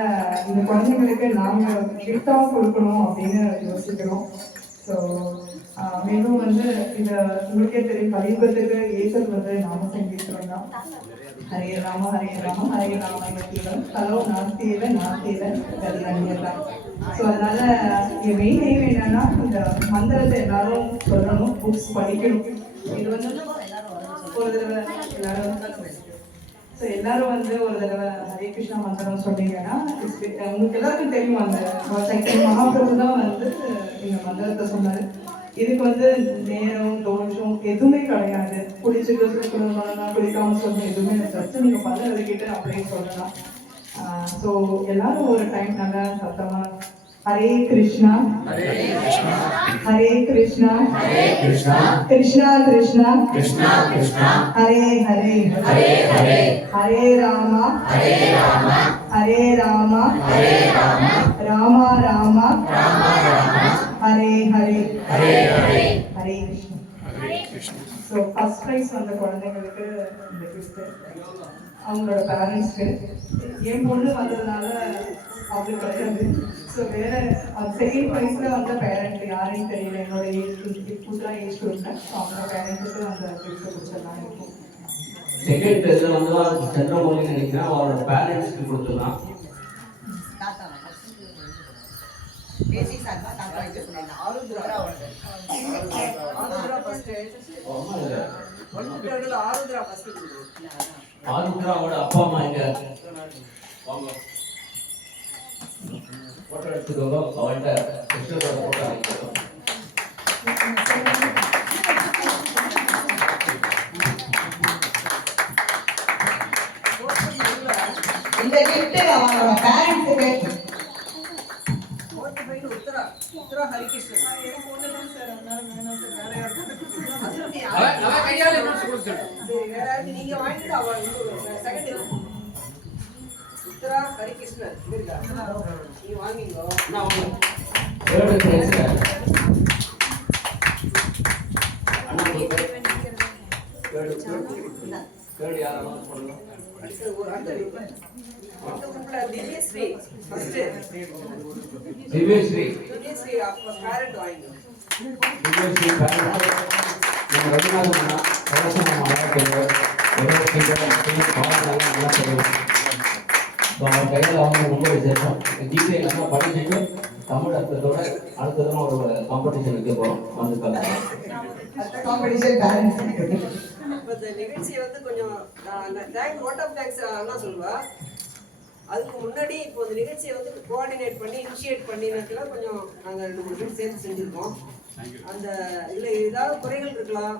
இந்த குழந்தைங்களுக்கு நாங்கள் கிஃப்டாக கொடுக்கணும் அப்படின்னு யோசிக்கிறோம். ஸோ மேலும் வந்து இந்த உங்களுக்கே தெரியும், கலியுகத்துக்கு ஏசல் வந்து நாம சங்கீதம் தான். ஹரே ராம ஹரே ராம ஹரே ராம இவன் ஹலோ நாஸ்தியவ நாஸ்தியவ கலியதான். ஸோ அதனால என் மெயின் எய்ம் என்னன்னா இந்த மந்திரத்தை எல்லாரும் சொல்லணும், புக்ஸ் படிக்கணும். இது வந்து ஒரு தடவை எல்லாரும் ஸோ எல்லாரும் வந்து ஒரு தடவை ஹரே கிருஷ்ணா மந்திரம் சொன்னீங்கன்னா உங்களுக்கு எல்லாருக்கும் தெரியும். அந்த சைக்கிள் மகாபிரபு தான் வந்து இந்த மந்திரத்தை சொன்னார். இதுக்கு வந்து நேரம் தோஷம் எதுவுமே கிடையாது. குடிச்சுட்டு சொல்லலாம், குடிக்காம சொல்லணும், எதுவுமே ஜஸ்ட் நீங்கள் பல எழுதிக்கிட்டு அப்படியே சொல்லலாம். ஸோ எல்லாரும் ஒரு டைம் நல்லா சத்தமா Hare Krishna Hare Krishna Krishna Krishna Hare Hare Hare Rama Hare Rama Rama Rama Hare Hare Hare Krishna. So first prize வந்த குழந்தைங்களுக்கு இந்த கிஃப்ட் அவங்களோட பேரண்ட்ஸ்க்கு. என் பொண்ணு வந்ததுனால அவங்களுக்கு கிடையாது. ஸோ வேற செகண்ட் ப்ரைஸில் வந்த பேரண்ட் யாரையும் தெரியல, என்னோட புதுசாக ஏஜ் கொடுத்தேன். ஸோ அவங்க பேரண்ட்ஸுக்கு அந்த கிஃப்ட்டை கொடுத்துடலாம் இருக்கும். செகண்ட் ப்ரைஸில் வந்து சந்திரமௌலி நினைக்கிறேன், அவரோட பேரண்ட்ஸ்க்கு கொடுத்துடலாம். ஆருத்ராவோட அப்பா அம்மா எங்க வாங்க போட்டோ எடுத்துக்கோங்க. அவன்கிட்ட கிருஷ்ணரோட போட்டோ வாங்கிக்கோ. இந்த கிஃப்ட் அவங்களோட பேரண்ட்ஸுக்கு. உத்தரா ஹரிகிருஷ்ணன் நீங்க வாங்கிட்டு அவ செகண்ட் உத்தரா ஹரிகிருஷ்ணன் நீங்க வாங்கிங்க. தேர்டு பிரைஸில் தேர்ட் யார் அனௌன்ஸ் பண்ணணும்? திவ்யஸ்ரீ திவ்யஸ்ரீ நம்ம ரகுநாதன் அண்ணா கலசம் நல்லா தெரியும். அவர் கையில் அவங்க ரொம்ப விசேஷம். ஜிபே எல்லாம் படிச்சுட்டு தமிழ் அர்த்தத்தோட அடுத்ததும் ஒரு காம்படிஷன் வைக்க போகிறோம். வந்து காம்படிஷன் பேரண்ட்ஸ் இப்போ இந்த நிகழ்ச்சியை வந்து கொஞ்சம் வாட் ஆஃப் தேங்க்ஸ் அண்ணா சொல்லுவா. அதுக்கு முன்னாடி இப்போ இந்த நிகழ்ச்சியை வந்து கோஆர்டினேட் பண்ணி இனிஷியேட் பண்ணினதுல கொஞ்சம் நாங்கள் 2-3 பேர் சேர்ந்து செஞ்சுருக்கோம். அந்த இதில் ஏதாவது குறைகள் இருக்கலாம்,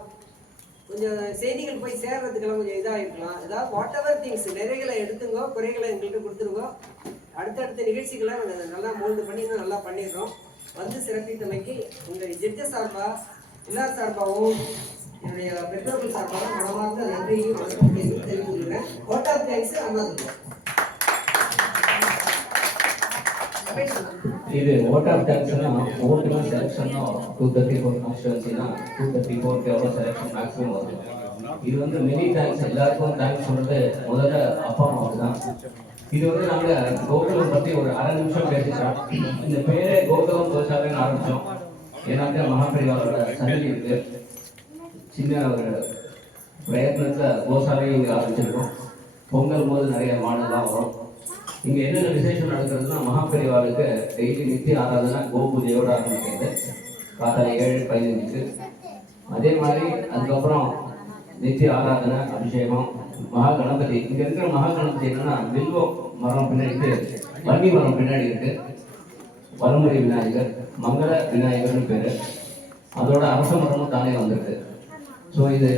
கொஞ்சம் செய்திகள் போய் சேர்றதுக்கெல்லாம் கொஞ்சம் இதாக இருக்கலாம். ஏதாவது வாட் எவர் திங்ஸ் நிறைகளை எடுத்துங்கோ, குறைகளை எங்கள்கிட்ட கொடுத்துருங்கோ. அடுத்தடுத்த நிகழ்ச்சிகளை நாங்கள் நல்லா மோல்டு பண்ணி இன்னும் நல்லா பண்ணிடுறோம். வந்து சிறப்பித்தமைக்கு உங்களுடைய ஜட்ஜஸ் சார்பாக எல்லார் சார்பாகவும் என்னுடைய பெற்றோர்கள் சார்பாகவும் மனமார்ந்த நன்றியையும் வணக்கத்தையும் தெரிவித்துள்ளேன். வாட் ஆஃப் தேங்க்ஸ் அண்ணா சொல்லுவோம். இது ஓட் ஆஃப் டாக்ஸ்னா ஓட்டுனா செலெக்ஷன்னா 234 கான்ஸ்டியூன்சினா 234 எவ்வளோ செலெக்ஷன் மேக்ஸிமம் வரும். இது வந்து மெனி தேங்க்ஸ், எல்லாருக்கும் தேங்க்ஸ் சொல்றது முதல்ல அப்பா அம்மாவுக்கு தான். இது வந்து நாங்கள் கோகுலம் பற்றி ஒரு அரை நிமிஷம் பேசிக்கிறோம். இந்த பேரே கோகுலம் கோசாலைன்னு ஆரம்பித்தோம். ஏன்னாக்கா மகாபரிவாரோட சன்னதி இருக்கு. சின்ன ஒரு பிரயத்னத்தில் கோசாலையும் இங்கே ஆரம்பிச்சிருக்கோம். பொங்கல் போது நிறைய மாடெல்லாம் வரும். இங்கே என்னென்ன விசேஷம் நடக்கிறதுனா மகாபரிவாளுக்கு டெய்லி நித்திய ஆராதனை கோபூஜையோடு ஆரம்பிக்கிறது காத்தால 7:15. அதே மாதிரி அதுக்கப்புறம் நித்திய ஆராதனை அபிஷேகம் மகா கணபதி. இங்கே இருக்கிற மகா கணபதி என்னன்னா வில்வ மரம் பின்னாடி வன்னி மரம் பின்னாடி இருக்கு. வறுமுறை விநாயகர், மங்கள விநாயகர்னு பேர். அதோட அரச மரமும் தானே வந்திருக்கு. ஸோ இது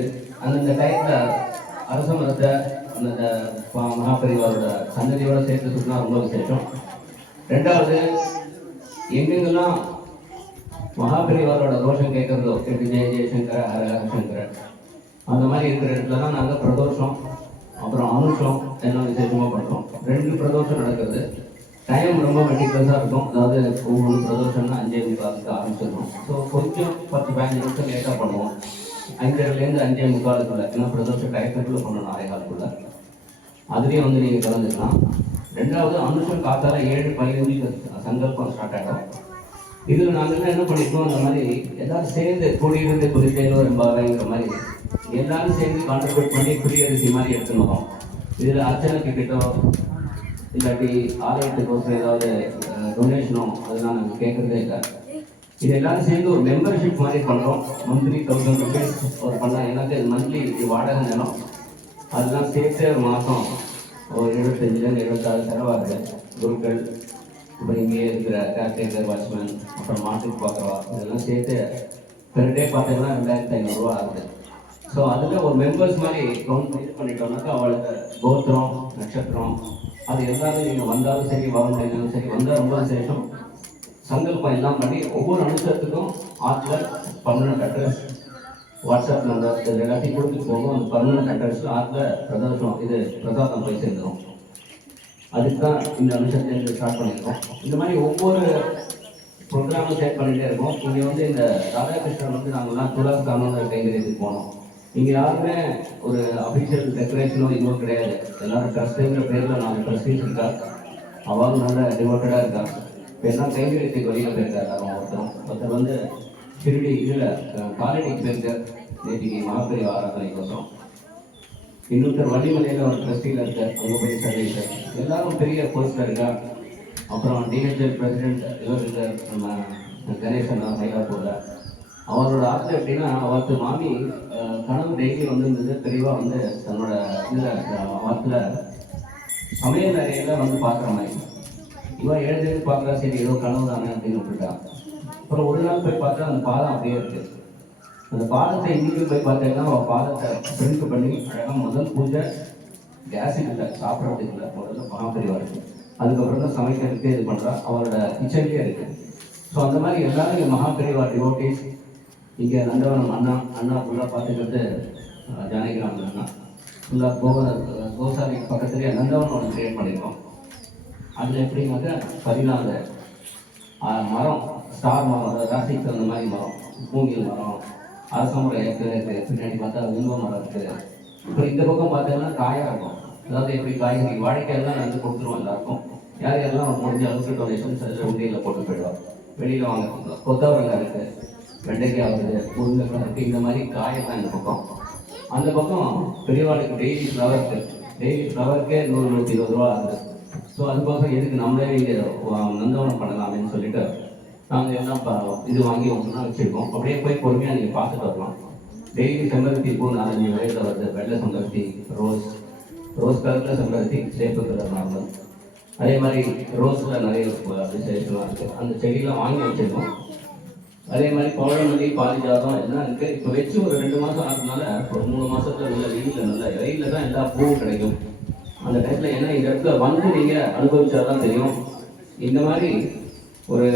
அந்தந்த டயத்தில் அரச மரத்தை அந்த மகாபரிவாரோட சன்னதியோட சேர்த்து சுற்றினா ரொம்ப விசேஷம். ரெண்டாவது, எங்கெங்கெல்லாம் மகாபரிவாரோட தோஷம் கேட்கறதோ ஜெய ஜெயசங்கர ஹர ஹரசங்கர அந்த மாதிரி இருக்கிற இடத்துல தான் நாங்கள் பிரதோஷம் அப்புறம் அனுஷம் எல்லாம் விசேஷமாக பண்ணுறோம். 2 பிரதோஷம் நடக்குது. டைம் ரொம்ப மெட்டிகுலஸாக இருக்கும். அதாவது ஒவ்வொரு பிரதோஷம்னா 5:45 ஆரம்பிச்சிடணும். ஸோ கொஞ்சம் 10-15 நிமிஷம் லேட்டாக பண்ணுவோம். 5:30லேருந்து 5:45. ஏன்னா பிரதோஷம் டயத்துக்குள்ளே பண்ணணும் 6:15. அதுலேயும் வந்து நீங்கள் கலந்துக்கலாம். ரெண்டாவது, அனுஷம் காத்தால 7:15 சங்கல்பம் ஸ்டார்ட் ஆகிடும். இதில் நாங்கள் என்ன பண்ணியிருக்கோம், அந்த மாதிரி எல்லாரும் சேர்ந்து கூடியிருந்து குறித்தேனோ என்பாங்கிற மாதிரி எல்லாரும் சேர்ந்து கான்ட்ரிபியூட் பண்ணி குடியரசி மாதிரி எடுத்துன்னு வரோம். இதில் அர்ச்சனைக்கு கிட்டோ இல்லாட்டி ஆலயத்துக்கோசரம் ஏதாவது டொனேஷனோ அதெல்லாம் நாங்கள் கேட்குறதே இல்லை. இது எல்லாரும் சேர்ந்து ஒரு மெம்பர்ஷிப் மாதிரி பண்ணுறோம். மந்த்லி 1000 rupees ஒரு பண்ணலாம். எனக்கு மந்த்லி வாடகை நிலம் அதெல்லாம் சேர்த்து ஒரு மாதம் ஒரு 75லேருந்து 76 செலவாகுது. குருக்கள், அப்புறம் இங்கே இருக்கிற கேர்டேக்கர், வாட்ச்மேன், அப்புறம் மாட்டுக்கு பார்க்குறவா இதெல்லாம் சேர்த்து பெர் டே பார்த்தீங்கன்னா 2500 ரூபா ஆகுது. ஸோ அதில் ஒரு மெம்பர்ஸ் மாதிரி கவுண்ட் பண்ணிட்டோம்னாக்கா அவளுக்கு கோத்திரம், நட்சத்திரம் அது எல்லாரும் நீங்கள் வந்தாலும் சரி வர முடியாலும் சரி வந்தால் ரொம்ப விசேஷம். சங்கல்பம் எல்லாம் பண்ணி ஒவ்வொரு அனுசரத்துக்கும் ஆற்றுல பர்மனன்ட் அட்ரஸ், வாட்ஸ்அப் நம்பர் இது எல்லாத்தையும் கொடுத்துட்டு போகும். அந்த பர்மனன்ட் அட்ரஸில் ஆற்றுல பிரதோஷம் இது பிரசாதம் போய் சேர்ந்துடும். அதுக்கு தான் இந்த அனுசரத்தை ஸ்டார்ட் பண்ணியிருக்கோம். இந்த மாதிரி ஒவ்வொரு ப்ரோக்ராமும் செட் பண்ணிகிட்டே இருக்கோம். இங்கே வந்து இந்த ராதாகிருஷ்ணன் வந்து நாங்கள்லாம் துலாஸ் கானோட கைங்கரியத்துக்கு போனோம். இங்கே யாருமே ஒரு அஃபிஷியல் டெக்கரேஷனோ இதுவும் கிடையாது. எல்லாரும் ட்ரஸ்ட்டுங்கிற பேரில் நாங்கள் ட்ரஸ்டீஸ் இருக்கா, அவளும் நல்ல டிவோட்டடாக இருக்கா. இப்போ எல்லாம் கைங்கரியத்துக்கு வெளியில் போயிருக்காரு. ஒருத்தர் வந்து ஷிரடி இதில் காலனிக்கு போயிருக்கார் நேற்றுக்கு மகாபெரிய ஆராதனைக்கோசம். இன்னொருத்தர் வள்ளிமலையில் ஒரு ட்ரஸ்டியில் இருக்கார், அங்கே போய் சர்வீஸ். எல்லாரும் பெரிய போஸ்டில் இருக்கா. அப்புறம் டிஹெச்எல் பிரசிடென்ட் இவர் இருக்கார் நம்ம கணேசன் மயிலாப்பூரில். அவரோட ஆசை எப்படின்னா, அவருக்கு மாமி கனவு டெய்லி வந்துருந்தது. தெளிவாக வந்து தன்னோட இதில் வாரத்தில் சமையல் அறையில் வந்து பார்க்குற மாதிரி இவன் எழுதி பார்க்குறா. சரி ஏதோ கனவு தானே அப்படின்னு விட்டுட்டான். அப்புறம் ஒரு நாள் போய் பார்த்தா அந்த பாதம் அப்படியே இருக்குது. அந்த பாதத்தை இன்றைக்கும் போய் பார்த்தீங்கன்னா அவள் பாதத்தை பிரிண்ட் பண்ணி அழகாக முதல் பூஜை கேஸ் இல்லை, சாப்பிட்றதுக்கு இல்லை, முதல்ல மகாபெரிவா இருக்குது. அதுக்கப்புறம் தான் சமைக்கிறதுக்கு இது பண்ணுறா. அவரோட கிச்சன்லேயே இருக்குது. ஸோ அந்த மாதிரி எல்லாரும் இங்கே மகாபெரிவா டிவோட்டீஸ். இங்கே நந்தவனம் அண்ணா ஃபுல்லாக பார்த்துக்கிறது ஜானகிராமன் அண்ணா ஃபுல்லாக கோசாலை பக்கத்துலேயே நந்தவனம் ஒன்று கிரியேட் பண்ணியிருக்கோம். அதில் எப்படின்னாக்கா 14 மரம் ஸ்டார் மரம், அதாவது ராசிக்கு அந்த மாதிரி மரம், மூங்கில் மரம், அரசமரம் இருக்குது, பின்னாடி பார்த்தா வில்வ மரம் இருக்குது. இப்போ இந்த பக்கம் பார்த்தீங்கன்னா காயாக இருக்கும். அதாவது எப்படி காய்கறி வாழைக்காயெல்லாம் வந்து கொடுத்துருவோம் எல்லாருக்கும். யார் யாரெல்லாம் முடிஞ்ச அளவுக்கு டொனேஷன் செல்ல உண்டியில் போட்டு போயிடுவாங்க. வெளியில் வாங்க கொத்தவரங்காய் இருக்குது, வெண்டைக்காய் வருது, முருங்கைக்காய் இருக்குது. இந்த மாதிரி காயெல்லாம் இந்த பக்கம். அந்த பக்கம் பெரியவாளுக்கு டெய்லி ஃப்ளவர் இருக்குது. டெய்லி ஃப்ளவருக்கே 100-120 ரூபா ஆகுது. ஸோ அதுக்கோசரம் எதுக்கு நம்மளே இங்கே நந்தவனம் பண்ணலாமேன்னு சொல்லிட்டு நாங்கள் எல்லாம் இது வாங்கி ஒன்றா வச்சுருக்கோம். அப்படியே போய் பொறுமையாக நீங்கள் பார்த்துட்டு வரலாம். டெய்லி செம்பருத்தி பூ 4-5 வகையில் வருது. வெள்ளை செம்பருத்தி, ரோஸ் கலரில் செம்பருத்தி, சேப்பு கலர் நார்மல். அதே மாதிரி ரோஸில் நிறைய விசேஷம்லாம் இருக்குது. அந்த செடியெலாம் வாங்கி வச்சுருக்கோம். அதே மாதிரி பவழமல்லி, பாரிஜாதம் எல்லாம் இருக்குது. இப்போ வச்சு ஒரு 2 மாதம் ஆகிறதுனால ஒரு 3 மாதத்துல நல்ல வெயிலில் தான் எல்லா பூவும் கிடைக்கும். அந்த டைத்தில் ஏன்னா இந்த இடத்துல வந்து நீங்கள் அனுபவிச்சாதான் தெரியும். இந்த மாதிரி ஒரு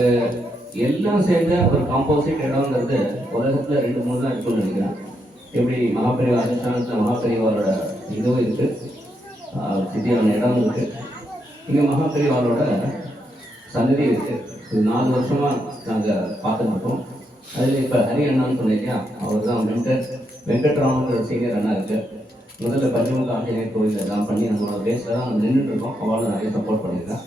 எல்லாம் சேர்ந்த ஒரு காம்போசிட் இடம்ங்கிறது உலகத்தில் 2-3 தான் இருக்குன்னு நினைக்கிறேன். எப்படி மகாபெரிவா அதிஷ்டானத்தில் மகாபெரிவாரோட இதுவும் இருக்குது, சித்தியான இடமும் இருக்குது. இங்கே மகாபெரிவாரோட சன்னதி இருக்குது. இது 4 வருஷமாக நாங்கள் பார்த்து மாட்டோம். அதில் இப்போ ஹரி அண்ணான்னு சொன்னீங்க, அவர் தான் வெங்கட்ராமன் சீனியர் அண்ணா இருக்குது. முதல்ல பஞ்சமுக ஆஞ்சநேயர் கோயில் எல்லாம் பண்ணி நம்மளோட பேஸில் தான் நம்ம நின்றுட்டு இருக்கோம். அவளும் நிறைய சப்போர்ட் பண்ணியிருக்கேன்.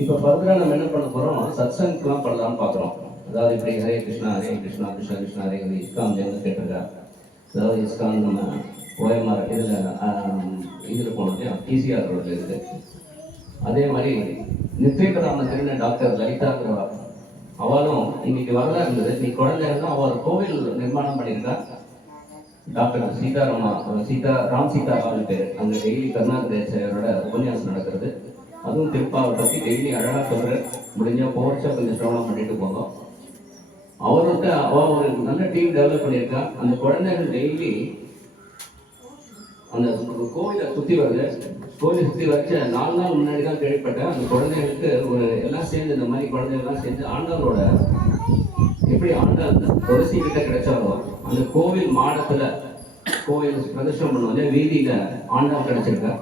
இப்போ ஃபர்தராக நம்ம என்ன பண்ண போகிறோம், சத்சங்க்லாம் பண்ணலான்னு பார்க்குறோம். அதாவது இப்படி ஹரே கிருஷ்ணா கிருஷ்ணா கிருஷ்ணா ஹரே ஹரி இஸ்கான் ஜெயந்த் கேட்டிருக்கா. அதாவது இஸ்கான் நம்ம OMR இதில் போனோம் இல்லையா, TCR ரோட்டில் இருக்குது. அதே மாதிரி நித்யகராம திருந டாக்டர் லலிதாங்கிறவா, அவளும் இன்னைக்கு வரதா இருந்தது. இன்னைக்கு குழந்தைகள்லாம் அவள் கோவில் நிர்மாணம் பண்ணியிருக்கா. டாக்டர் ராம் சீதா அவள் பேர். அங்கே டெய்லி கருணாகரேசரோட உபன்யாசம் நடக்கிறது. அதுவும் திருப்பாவை பற்றி டெய்லி அழகாக சொல்கிற. முடிஞ்சால் போர்ச்சா கொஞ்சம் சிரவணம் பண்ணிட்டு போகும். அவர்கிட்ட அவள் ஒரு நல்ல டீம் டெவலப் பண்ணியிருக்கா. அந்த குழந்தைகள் டெய்லி அந்த கோவிலை சுற்றி வருது. கோவிலை சுற்றி வச்ச 4 நாள் முன்னாடி தான் கேள்விப்பட்டேன். அந்த குழந்தைகளுக்கு ஒரு எல்லாம் சேர்ந்து, இந்த மாதிரி குழந்தைகள்லாம் சேர்ந்து ஆண்டாளோட எப்படி ஆண்டாள் துளசி கிட்ட கிடைச்சாரோ அந்த கோவில் மாடத்துல கோவில் பிரதர்ஷனம் பண்ணுவாங்க, வீதியில ஆண்டாள் கிடைச்சிருக்கா.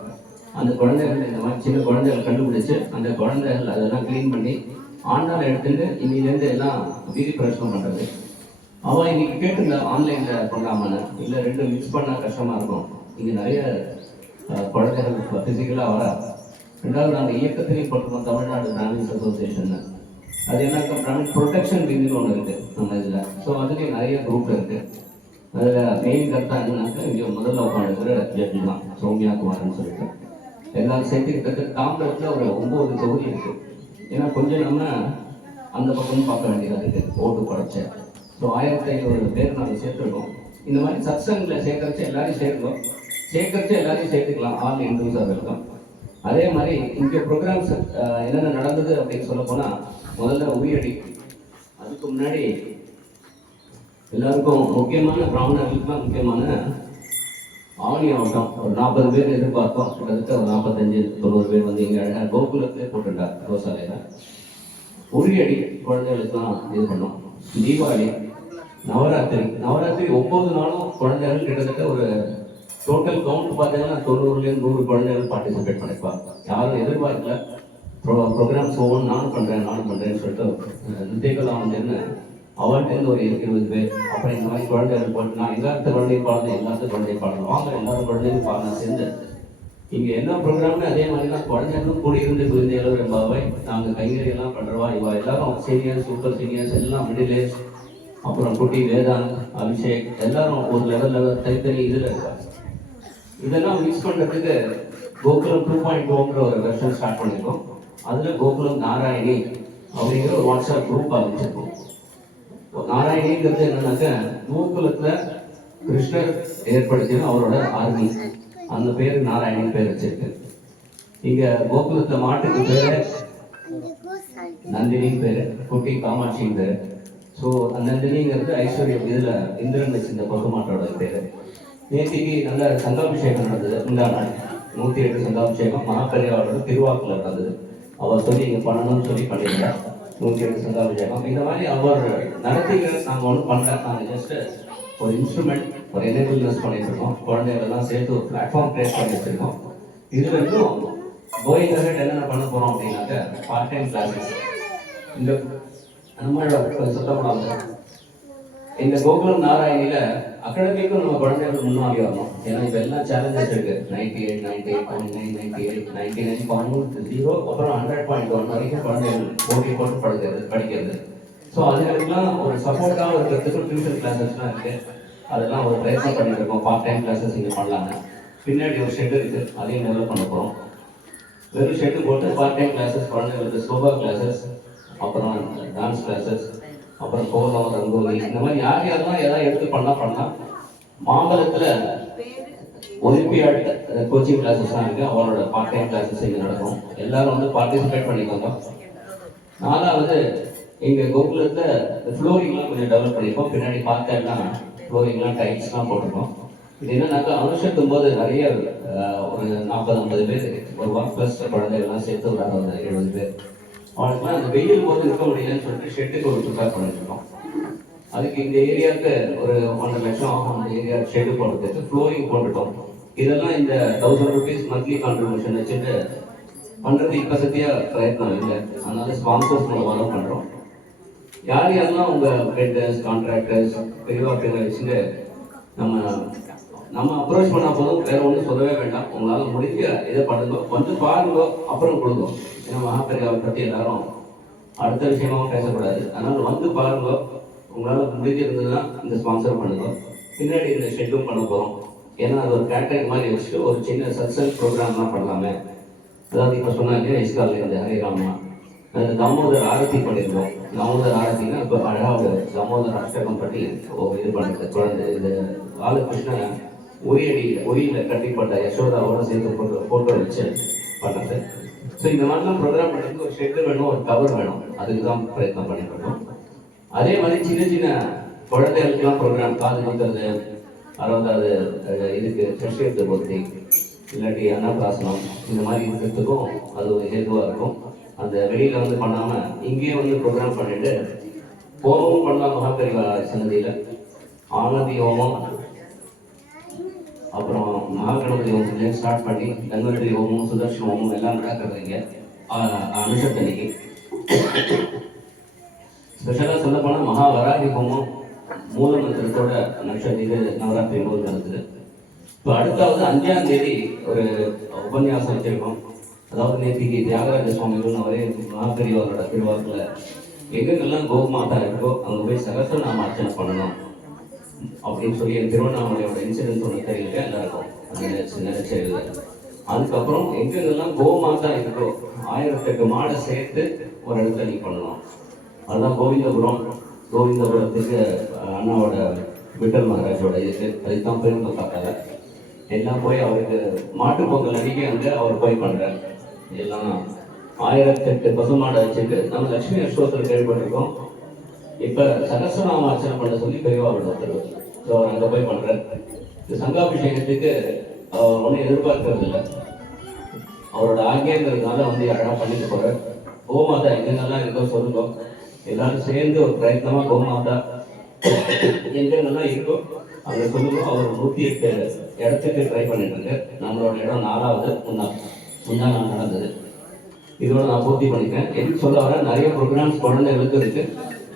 அந்த குழந்தைகள் இந்த மாதிரி சின்ன குழந்தைகள் கண்டுபிடிச்சு அந்த குழந்தைகள் அதெல்லாம் கிளீன் பண்ணி ஆண்டாளை எடுத்துட்டு இன்னிலேருந்து எல்லாம் வீதி பிரதர்ஷனம் பண்றது. அவன் இன்னைக்கு கேட்டிருந்தா ஆன்லைன்ல பண்ணலாமான்னு. இல்லை 2 மிக்ஸ் பண்ணா கஷ்டமா இருக்கும். இங்கே நிறைய குழந்தைகள் பிசிக்கலாக வர. 2வது நாங்கள் இயக்கத்திலையும் போட்டிருக்கோம், தமிழ்நாடு பிராமின்ஸ் அசோசியேஷன். அது என்ன பிராமின் ப்ரொடெக்ஷன் விங்குன்னு ஒன்று இருக்குது நம்ம இதில். ஸோ அதுலேயும் நிறைய குரூப் இருக்குது. அதில் மெயின் கருத்தாக என்னன்னாக்கா, இங்கே முதல்ல உட்காந்துக்கிற ஜட்ஜி தான் சௌமியா குமார்னு சொல்லிட்டு எல்லாரும் சேர்த்து கிட்டத்தட்ட தாம்பரத்தில் ஒரு 9 தொகுதி இருக்குது. ஏன்னா கொஞ்சம் நம்ம அந்த பக்கமும் பார்க்க வேண்டியதாக இருக்குது, ஓட்டு குறைச்ச. ஸோ 1500 பேர் நாங்கள் சேர்த்துருக்கோம். இந்த மாதிரி சத்சங்கில் சேர்க்கறச்சு எல்லாரையும் எல்லாரையும் சேர்த்துக்கலாம். ஆல் இண்டிவிஜுவல் இருக்கும். அதே மாதிரி இங்கே ப்ரோக்ராம்ஸ் என்னென்ன நடந்தது அப்படின்னு சொல்ல போனால், முதல்ல உயிரடி. அதுக்கு முன்னாடி எல்லாருக்கும் முக்கியமான பிராமணர்களுக்குலாம் முக்கியமான ஆணி ஆட்டம் ஒரு 40 பேர் எதிர்பார்த்தோம். கிட்டத்தட்ட ஒரு 45-90 பேர் வந்து இங்கே அழகாக கோகுலத்திலே போட்டுட்டார் கோசாலையில். உரியடி குழந்தைகளுக்குலாம் இது பண்ணோம். தீபாவளி, நவராத்திரி 9 நாளும் குழந்தைகள் கிட்டத்தட்ட ஒரு டோட்டல் கவுண்ட் பார்த்தீங்கன்னா 90-100 குழந்தைகள் பார்ட்டிசிபேட் பண்ணியிருப்பாங்க. யாரும் எதிர்பார்க்கல. ப்ரோக்ராம்ஸ் ஒவ்வொன்று நானும் பண்ணுறேன்னு சொல்லிட்டு நித்தியகலாம் வந்துன்னு அவர்கிட்ட ஒரு 20 பேர். அப்புறம் இந்த மாதிரி குழந்தைகள் போட்டு நான் எல்லாத்த குழந்தையும் பாடணும், எல்லாத்த குழந்தையும் பாடணும், வாங்க எல்லாரும் குழந்தையும் பாடணும் சேர்ந்து இங்கே என்ன ப்ரோக்ராம்னு அதே மாதிரி தான் குழந்தைகளும் கூடி இருந்து குழந்தைகளும் ரொம்பவே நாங்கள் கைங்கரியெல்லாம் பண்ணுறவா. இவா எல்லாரும் சீனியர்ஸ், சூப்பர் சீனியர்ஸ் எல்லாம் மிடில் ஏஜ், அப்புறம் குட்டி வேதாந்த், அபிஷேக் எல்லாரும் ஒரு லெவல் தனித்தனி இதில் இருக்காங்க. இதெல்லாம் மிக்ஸ் பண்ணுறதுக்கு கோகுலம் 2.0ங்கிற ஒரு வெர்ஷன் ஸ்டார்ட் பண்ணியிருக்கோம். அதில் கோகுலம் நாராயணி அப்படிங்கிற ஒரு வாட்ஸ்அப் குரூப் ஆரம்பிச்சிருக்கோம். நாராயணிங்கிறது என்னன்னாக்க, கோகுலத்தில் கிருஷ்ணர் ஏற்படுத்தின அவரோட ஆர்மி, அந்த பேர் நாராயணி பேர் வச்சிருக்கு. இங்கே கோகுலத்தில் மாட்டுக்கு பேர் நந்தினின்னு பேர், குட்டி காமாட்சின்னு பேர். ஸோ நந்தினிங்கிறது ஐஸ்வர்யம். இதில் இந்திரன் வச்சிருந்த பசுமாட்டோட பேர். நேற்றுக்கு நல்ல சங்காபிஷேகம் நடந்தது. முந்தா நாள் 108 சங்காபிஷேகம் மகாபெரிவாரோட திருவாக்கில் நடந்தது. அவர் சொல்லி இங்கே பண்ணணும்னு சொல்லி பண்ணியிருந்தார். 108 சங்காபிஷேகம். இந்த மாதிரி அவர் நடத்திக்கிற நாங்கள் ஒன்றும் பண்ணல. நாங்கள் ஜஸ்ட் ஒரு இன்ஸ்ட்ருமெண்ட், ஒரு எனேபிள்னஸ் பண்ணிட்டு இருக்கோம். குழந்தைகளெல்லாம் சேர்த்து ஒரு பிளாட்ஃபார்ம் கிரியேட் பண்ணி வச்சிருக்கோம். இதில் இன்னும் கோயிங் அஹெட் என்னென்ன பண்ண போகிறோம் அப்படின்னாக்க, பார்ட் டைம் கிளாஸஸ். இந்த நம்மளோட சுத்தமாக இந்த கோகுலம் நாராயணியில அகாடமிக்கும் நம்ம குழந்தைகள் முன்னாடி வரணும். ஏன்னா இப்போ எல்லாம் சேலஞ்சஸ் இருக்கு. 98, 98.9, 98, 99.0, அப்புறம் 100.1 வரைக்கும் குழந்தைகள் போட்டி போட்டு படிக்கிறது. ஸோ அதுகளுக்கெல்லாம் ஒரு சப்போர்ட்டாக இருக்கிறதுக்கு டியூஷன் கிளாஸஸ்லாம் இருக்கு. அதெல்லாம் ஒரு பிரயத்னம் பண்ணிட்டு இருக்கோம். பார்ட் டைம் கிளாஸஸ் இங்கே பண்ணலாங்க. பின்னாடி ஒரு ஷெட் இருக்கு, அதையும் டெவலப் பண்ண போகிறோம். வெறும் ஷெட்டு போட்டு பார்ட் டைம் கிளாஸஸ் குழந்தைங்களுக்கு ஸ்லோபா கிளாஸஸ், அப்புறம் டான்ஸ் கிளாஸஸ், அப்புறம் கோலம், ரங்கோலி, இந்த மாதிரி யாரெல்லாம் ஏதாவது எடுத்து பண்ணலாம். மாம்பலத்தில் ஒலிம்பியாட் கோச்சிங் கிளாஸஸ்லாம் இருக்கு. அவரோட பார்ட் டைம் கிளாஸஸ் இங்கே நடக்கும். எல்லாரும் வந்து பார்ட்டிசிபேட் பண்ணிக்கோங்க. 4வது இங்கே கோகுலத்தில் ஃப்ளோரிங்லாம் கொஞ்சம் டெவலப் பண்ணியிருக்கோம். பின்னாடி பார்த்தேன்னா ஃப்ளோரிங்லாம் டைல்ஸ்லாம் போட்டிருக்கோம். இது என்னன்னாக்கா அனுஷத்தும் போது நிறைய ஒரு 40-50 பேர் ஒரு 1+ குழந்தைகள்லாம் சேர்த்து ஒரு 60-70 பேர். அவனுக்குலாம் அந்த வெயில் போது இருக்க முடியலன்னு சொல்லிட்டு ஷெட்டுக்கு ஒரு ப்ரிப்பேர் பண்ணிட்டுருக்கோம். அதுக்கு இந்த ஏரியாவுக்கு ஒரு 1.5 லட்சம் ஆகும். அந்த ஏரியா ஷெட்டு போடுறதுக்கு ஃப்ளோரிங் போட்டுட்டோம். இதெல்லாம் இந்த 1000 rupees மந்த்லி கான்ட்ரிபியூஷன் வச்சுட்டு பண்ணுறது இப்போ சத்தியாக பிரயத்னம் இல்லை. அதனால ஸ்பான்சர்ஸ் மூலமாக தான் பண்ணுறோம். யாரெல்லாம் உங்கள் பிளண்டர்ஸ், கான்ட்ராக்டர்ஸ், பெரியவா பேரை வச்சுட்டு நம்ம அப்ரோச் பண்ணால் போதும். வேற ஒன்றும் சொல்லவே வேண்டாம். உங்களால் முடிஞ்ச இதை பண்ணுங்க, கொஞ்சம் பாருங்க, அப்புறம் கொடுங்க. ஏன்னா மகாபெரியாவை பற்றி எல்லாரும் அடுத்த விஷயமாவும் பேசக்கூடாது. அதனால் வந்து பாருங்க. உங்களால் முடிஞ்சிருந்ததுன்னா இந்த ஸ்பான்சர் பண்ணுங்க. பின்னாடி இந்த ஷெட்யூல் பண்ண போகிறோம். ஏன்னா அது ஒரு கேட்டரிங் மாதிரி வச்சுட்டு ஒரு சின்ன சத்சங் ப்ரோக்ராம்லாம் பண்ணலாமே. அதாவது இப்போ சொன்னாங்க இஸ்காலில் இந்த ஹரிராமா தாமோதர் ஆரத்தி பண்ணியிருந்தோம். தாமோதர் ஆரத்தின்னா இப்போ அழகாக தாமோதர் அஷ்டகம் பற்றி இது பண்ணுறது. குழந்தை இது பாலகிருஷ்ணன் ஒரியில் கட்டிப்பட்ட யசோதாவோட சேர்த்து ஃபோட்டோ வச்சு பண்ணது. ஸோ இந்த மாதிரிலாம் ப்ரோக்ராம் பண்ணுறதுக்கு ஒரு ஷெட்டு வேணும், ஒரு கவர் வேணும். அதுக்கு தான் பிரயத்னம் பண்ணிருக்கோம். அதே மாதிரி சின்ன குழந்தைகளுக்கெல்லாம் ப்ரோக்ராம், காது குத்துறது, 60வது இதுக்கு சஷ்டி பூர்த்தி, இல்லாட்டி அன்னப்பிராசனம், இந்த மாதிரி இருக்கிறதுக்கும் அது ஒரு ஹெல்ப்ஃபுல்லாக இருக்கும். அந்த வெளியில் வந்து பண்ணாமல் இங்கேயே வந்து ப்ரோக்ராம் பண்ணிட்டு ஹோமமும் பண்ணலாம். மகாபெரிவா சன்னதியில் ஆனந்தி ஹோமம், அப்புறம் மகாகணபதி ஹோமத்துலேயும் ஸ்டார்ட் பண்ணி கங்கவதி ஹோமம், சுதர்ஷன ஹோமம் எல்லாம் நடக்கிறது இங்கே அனுஷத்தன்னைக்கு. ஸ்பெஷலாக சொல்ல போனால் மகாவராகி ஹோமம் மூல மந்திரத்தோட இது நவராத்திரி போது நடக்குது. இப்போ அடுத்தாவது 5ஆம் தேதி ஒரு உபன்யாசம் வச்சிருக்கோம். அதாவது நேற்றுக்கு தியாகராஜ சுவாமிகள் அவரே மகாபெரிவாரோட திருவாக்கில் எங்கெங்கெல்லாம் கோமாதா இருக்கோ அங்கே போய் சகஸ்ரநாம அர்ச்சனை பண்ணணும் அப்படின்னு சொல்லி என் திருவண்ணாமலையோட இன்சிடென்ட் ஒன்று தெரியல எல்லாருக்கும் நினைச்சது. அதுக்கப்புறம் எங்கெங்கெல்லாம் கோமாதா இருக்கோ 1008 மாடை சேர்த்து ஒரு இடத்துல நீ பண்ணலாம். அதுதான் கோவிந்தபுரத்துக்கு அண்ணாவோட விட்டல் மகாராஜோட இது. அதுதான் பெருமை பார்த்தாங்க. எல்லாம் போய் அவருக்கு மாட்டு பொங்கல் அன்னைக்கு அங்கே அவர் போய் பண்ணுறார். எல்லாம் 1008 பசுமாடை வச்சுட்டு நம்ம லட்சுமி அஷ்டோத்திரம் கேள்விப்பட்டிருக்கோம். இப்போ சகஸ்ரநாம அர்ச்சனை பண்ண சொல்லி பெரியவா ஒருத்தர். ஸோ அவர் அங்கே போய் பண்ணுறார். இந்த சங்காபிஷேகத்துக்கு அவர் ஒன்றும் எதிர்பார்க்கறது இல்லை. அவரோட ஆகியங்கிறதுனால வந்து அழகாக பண்ணிட்டு போகிறார். கோமாதா எங்கெங்கெல்லாம் இருக்கோ சொல்லுங்க. எல்லாரும் சேர்ந்து ஒரு பிரயத்தனமாக கோமாதா எங்கெங்கெல்லாம் இருக்கோ அங்கே சொல்லுங்க. அவர் 108 இடத்துக்கு ட்ரை பண்ணிட்டு இருக்கு. நம்மளோட இடம் 4வது முந்தா நாள் நடந்தது. இதோட நான் பூர்த்தி பண்ணிட்டேன். எதுக்கு சொல்ல வர, நிறைய ப்ரோக்ராம்ஸ் குழந்தைகளுக்கு இருக்கு.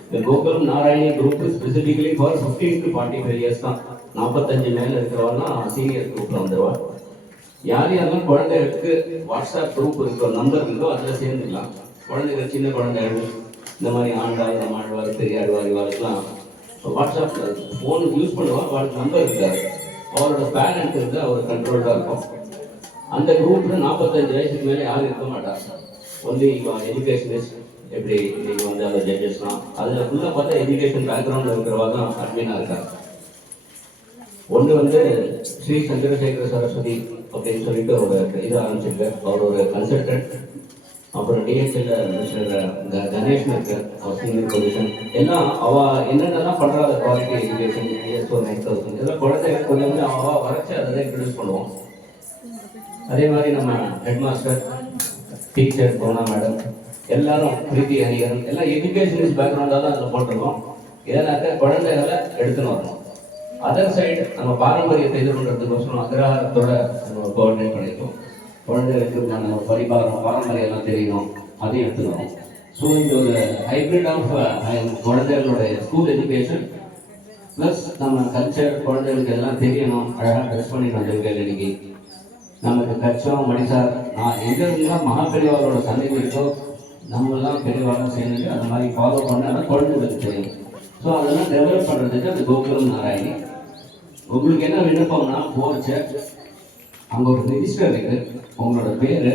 இந்த Gokulam Narayani group specifically for 15 to 45 years தான். 45 மேலே இருக்கிறவெல்லாம் சீனியர் குரூப்ல வந்துடுவா. யாரெல்லாம் குழந்தைகளுக்கு வாட்ஸ்அப் குரூப் இருக்கோ, நம்பர் இருக்கோ, அதில் சேர்ந்துக்கலாம். குழந்தைகள் சின்ன குழந்தைகள் இந்த மாதிரி ஆண்டாள், நம்மாழ்வார், பெரியாழ்வார் இவாளுக்கெல்லாம் வாட்ஸ்அப் ஃபோன் யூஸ் பண்ணுவா. அவளுக்கு நம்பர் இருக்காது. அவரோட பேரண்ட் இருந்து அவர் கண்ட்ரோல்டாக இருக்கும். அந்த குரூப்ல 45 வயசுக்கு மேலே யாரும் இருக்க மாட்டாங்க. ஒன்லி எஜுகேஷனிஸ்ட், எப்படி இன்னைக்கு வந்து அந்த ஜட்ஜஸ்லாம் அதில் ஃபுல்லாக பார்த்தா எஜுகேஷன் பேக்ரவுண்டில் இருக்கிறவா தான் அட்மினாக இருக்காங்க. ஒன்று வந்து ஸ்ரீ சந்திரசேகர சரஸ்வதி அப்படின்னு சொல்லிட்டு ஒரு இது ஆரம்பிச்சிருக்கார். அவர் ஒரு கன்சல்டன்ட். அப்புறம் டிஎஸ்எல்ல மிஸ்டர் கணேஷ் இருக்கு, அவர் சீனியர் பொசிஷன். எல்லாம் அவ என்னென்னலாம் பண்ணுறாங்க, குவாலிட்டி எஜுகேஷன், டிஎஸ்ஓ 9000 இதெல்லாம் குழந்தைகள் கொஞ்சம் அவ வரைச்சி அதை தான் இன்ட்ரடியூஸ் பண்ணுவோம். அதே மாதிரி நம்ம ஹெட் மாஸ்டர், டீச்சர் போனா மேடம், எல்லாரும் பிரீத்தி ஹரிகரன் எல்லாம் எஜுகேஷனிஸ்ட் பேக்ரவுண்டாக தான் அதில் போட்டிருக்கோம். ஏன்னாக்க குழந்தைகளை எடுத்துன்னு வரணும். அதர் சைடு நம்ம பாரம்பரியத்தை இது பண்ணுறதுக்கோசரம் அக்ரஹாரத்தோட நம்ம கோஆர்டினேட் பண்ணியிருக்கோம். குழந்தைகளுக்கு நம்ம பாரம்பரியம் எல்லாம் தெரியணும், அதையும் எடுத்துக்கணும். ஸோ இந்த ஒரு ஹைப்ரிட் ஆஃப் குழந்தைகளோட ஸ்கூல் எஜுகேஷன் ப்ளஸ் நம்ம கல்ச்சர் குழந்தைகளுக்கு எல்லாம் தெரியணும், அழகாக ட்ரெஸ் பண்ணிட்டு வந்திருக்கேன் இன்னைக்கு. நமக்கு கச்சம் மடிசார் நான் எங்கெல்லாம் மகாபெரிவாரோட சந்தைகள் இருக்கோ நம்மளாம் பெரியவாராக சேர்ந்து அந்த மாதிரி ஃபாலோ பண்ணால் குழந்தைகளுக்கு தெரியும். ஸோ அதெல்லாம் டெவலப் பண்ணுறதுக்கு அந்த கோகுலம் நாராயணி. உங்களுக்கு என்ன விண்ணப்பம்னா போர்ச்ச அங்கே ஒரு ரிஜிஸ்டர் இருக்கு, உங்களோட பேர்,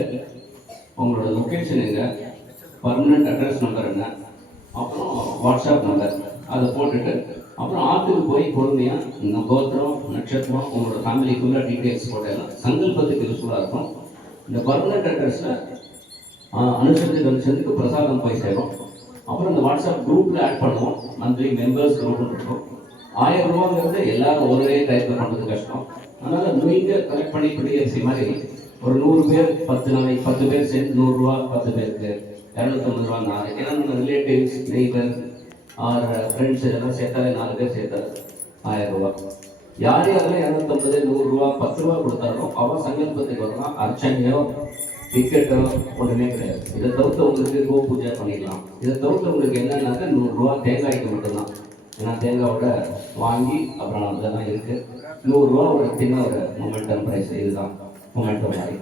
உங்களோட லொக்கேஷன் எங்க, பர்மனெண்ட் அட்ரஸ் நம்பர் என்ன, அப்புறம் வாட்ஸ்அப் நம்பர் அதை போட்டுட்டு அப்புறம் ஆற்றுக்கு போய் பொறுமையாக இந்த கோத்திரம் நட்சத்திரம் உங்களோட ஃபேமிலிக்குள்ள டீட்டெயில்ஸ் போட்டேன்னா சங்கல்பத்துக்கு யூஸ்ஃபுல்லாக இருக்கும். இந்த பர்மனெண்ட் அட்ரஸில் அனுசரிச்சுக்கு பிரசாதம் போய் சேரும். அப்புறம் இந்த வாட்ஸ்அப் குரூப்பில் ஆட் பண்ணுவோம், மந்த்லி மெம்பர்ஸ் குரூப்னு இருக்கும். 1000 ரூபாங்கிறது எல்லாரும் ஒரே டைப்பில் பண்ணுறது கஷ்டம். அதனால் நீங்கள் கலெக்ட் பண்ணி குடியரசி மாதிரி ஒரு 100 பேர் 10 நாளைக்கு 10 பேர் சேர்ந்து 100 ரூபா, 10 பேருக்கு 250 ரூபா நாளைக்கு. ஏன்னா நம்ம ரிலேட்டிவ்ஸ் நெய்பர் ஆர் ஃப்ரெண்ட்ஸ் இதெல்லாம் சேர்த்தாலே 4 பேர் சேர்த்தாரு 1000 ரூபா. யார் யாரெல்லாம் 250 100 ரூபா 10 ரூபா கொடுத்தாலும் அவன் சங்கல்பத்துக்கு வரலாம். அர்ச்சனையோ டிக்கெட்டோ ஒன்றுமே கிடையாது. இதை தவிர்த்து உங்களுக்கு கோ பூஜை பண்ணிடலாம். இதை தவிர்த்து உங்களுக்கு என்னன்னாக்கா 100 ரூபா தேங்காய்க்கு மட்டும்தான். ஏன்னா தேங்காயோட வாங்கி அப்புறம் அதெல்லாம் இருக்கு. 100 ரூபா ஒரு சின்ன ஒரு மொமெண்டம் ப்ரைஸ், இதுதான் மொமெண்டம் மாதிரி.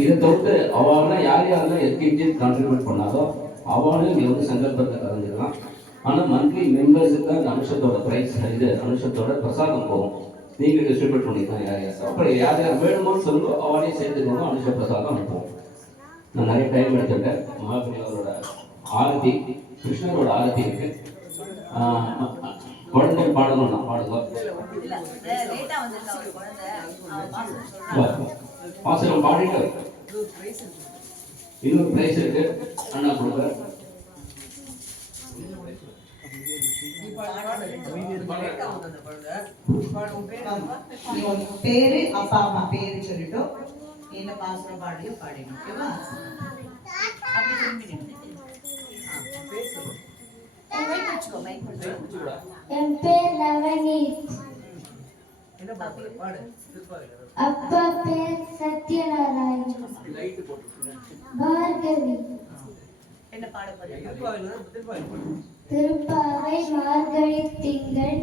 இதை தவிர்த்து அவெல்லாம் யார் யாரெல்லாம் எஸ்கிஜி கான்ட்ரிபியூட் பண்ணாலோ அவளும் இங்கே வந்து சங்கல்பத்தை கலந்துக்கலாம். ஆனால் மந்த்லி மெம்பர்ஸுக்கு தான் அந்த அனுஷத்தோட ப்ரைஸ், இது அனுஷத்தோட பிரசாதம் போகும். நீங்கள் டிஸ்ட்ரிபியூட் பண்ணிக்கலாம் யார் யார். அப்புறம் யார் யார் வேணுமோன்னு சொல்லுவோம் அவளையும் சேர்த்துக்கணும், அனுஷ பிரசாதம் அனுப்புவோம். நான் நிறைய டைம் எடுத்துட்டேன். மகாபெரிவாரோட ஆரத்தி, கிருஷ்ணரோட ஆரத்தி இருக்கு. குழந்தை பாடணும், நான் பாடுவோம். பாசனம் பாடிட்டு இன்னொரு பிரைஸ் இருக்கு, அண்ணா கொடுக்குறேன். பேரு அப்பா அம்மா பேரு சொல்லிட்டோம், என்ன பாசுரம் பாடியோ பாடிடும். ஓகேவா? அப்படி திரும்பிடுங்க. என் பேர் நவநீத். அப்பா பேர் சத்யநாராயண். பார்கவி. என்ன பாட போறீங்க? திருப்பாவை மார்கழி திங்கள்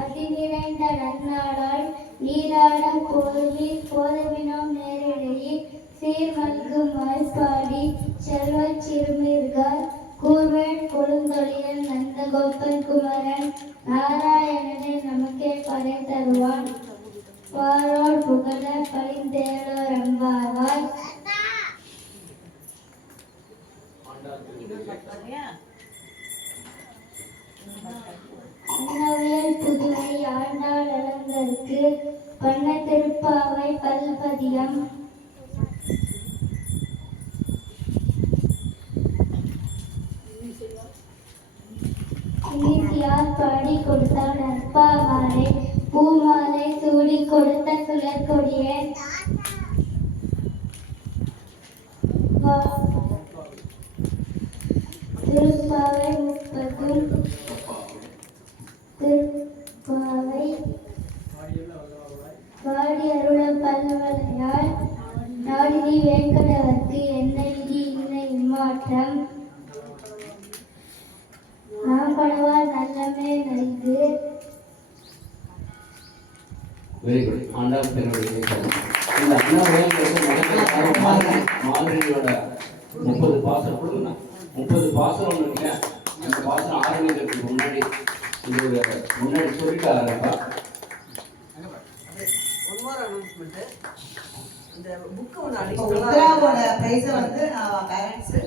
அதிநிறைந்த நன்னாளால் நீராட போய் போதவினோம் நேரிடையில் சீர்மல்கு மாய்ப்பாடி செல்வச் சிறுமிர்கள் கூர்வேட் கொடுந்தொழியன் நந்தகோபன் குமரன் நாராயணனை நமக்கே படை தருவான் வாரோர் புகழ பழிந்தேளோர் அம்பாவாய். அன்னவியல் புதுவை ஆண்டாள் அலங்கருக்கு பண்ண திருப்பாவை பல்பதியம். இனிசியார் பாடி கொடுத்தால் நற்பாவாரை பூமாலை சூடி கொடுத்த சுழற்கொடியே திருப்பாவை 30 திருப்பாவை பாடி அருள பல்லவளையால் நாடினி வேங்கடவர்க்கு என்ன இடி இன்ன இம்மாற்றம் நாம் படுவார் நல்லமே நல்கு. Very good. ஆண்டாள் பெருவுடைய இந்த அண்ணா மாதிரியோட 30 பாசனம் கொடுங்க. 30 பாசனம் நினைக்கிறேன். அந்த பாசனம் ஆரம்பிக்கிறதுக்கு முன்னாடி இது ஒரு முன்னாடி சொல்லிட்டு ஆரம்பா. உத்ராவோட பிரைஸ் வந்து பேரண்ட்ஸ்